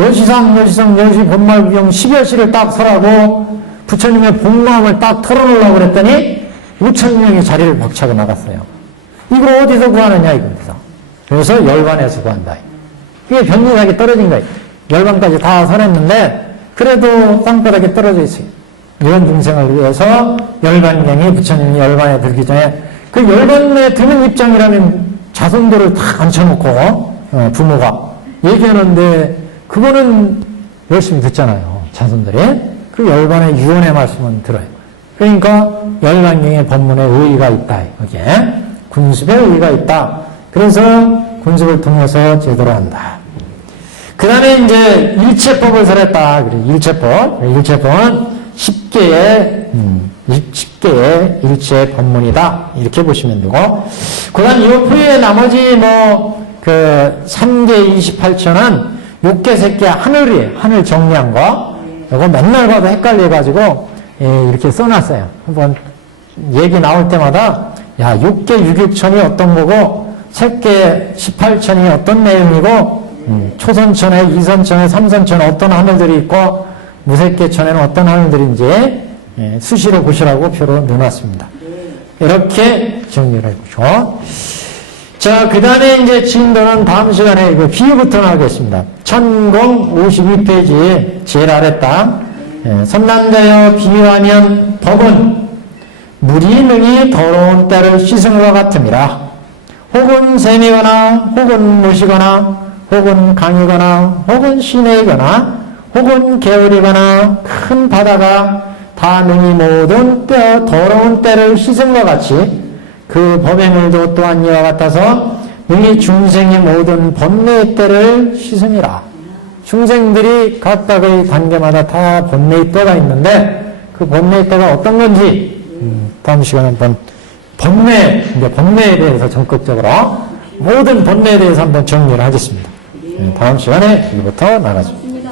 여시상, 여시 본말구경 10여시를 딱 설하고 부처님의 본마음을 딱 털어놓으려고 그랬더니 5,000명이 자리를 벅차고 나갔어요. 이걸 어디서 구하느냐 이겁니다. 그래서 열반에서 구한다. 이게 변리사기 떨어진 거예요. 열반까지 다 설했는데 그래도 땅바닥에 떨어져 있어요. 이런 중생을 위해서 열반경이 부처님이 열반에 들기 전에 그 열반에 드는 입장이라면 자손들을 다 앉혀놓고 부모가 얘기하는데 그거는 열심히 듣잖아요. 자손들이. 그 열반의 유언의 말씀은 들어요. 그러니까 열반경의 법문에 의의가 있다. 여기에 군습에 의의가 있다. 그래서 군습을 통해서 제도를 한다. 그 다음에 이제 일체법을 설했다. 그래 일체법. 일체법은 10개의 일체 법문이다. 이렇게 보시면 되고. 그 다음 이 후에 나머지 그 3개 28초는 6개, 3개 하늘이에요. 하늘 정리한 거. 이거 맨날 봐도 헷갈려가지고, 이렇게 써놨어요. 한번 얘기 나올 때마다, 야, 6개 6육천이 어떤 거고, 3개 18천이 어떤 내용이고, 초선천에, 이선천에, 삼선천에 어떤 하늘들이 있고, 무색계천에는 어떤 하늘들인지, 수시로 보시라고 표로 넣어놨습니다. 이렇게 정리를 해보죠. 자, 그 다음에 이제 진도는 다음 시간에 이거 비유부터 나오겠습니다. 1052페이지 제일 아래다. 선난자여 비유하면 법은 물이 능히 더러운 때를 씻은 것 같음이라. 혹은 샘이거나 혹은 무시거나 혹은 강이거나 혹은 시내이거나 혹은 개울이거나 큰 바다가 다 능히 모든 더러운 때를 씻은 것 같이 그 법의 물도 또한 이와 같아서 능히 중생의 모든 번뇌의 때를 씻으니라. 중생들이 각각의 단계마다 다 번뇌의 때가 있는데 그 번뇌의 때가 어떤 건지 다음 시간에 한번 번뇌에 대해서 전격적으로 모든 번뇌에 대해서 한번 정리를 하겠습니다. 다음 시간에 이부터 나가죠.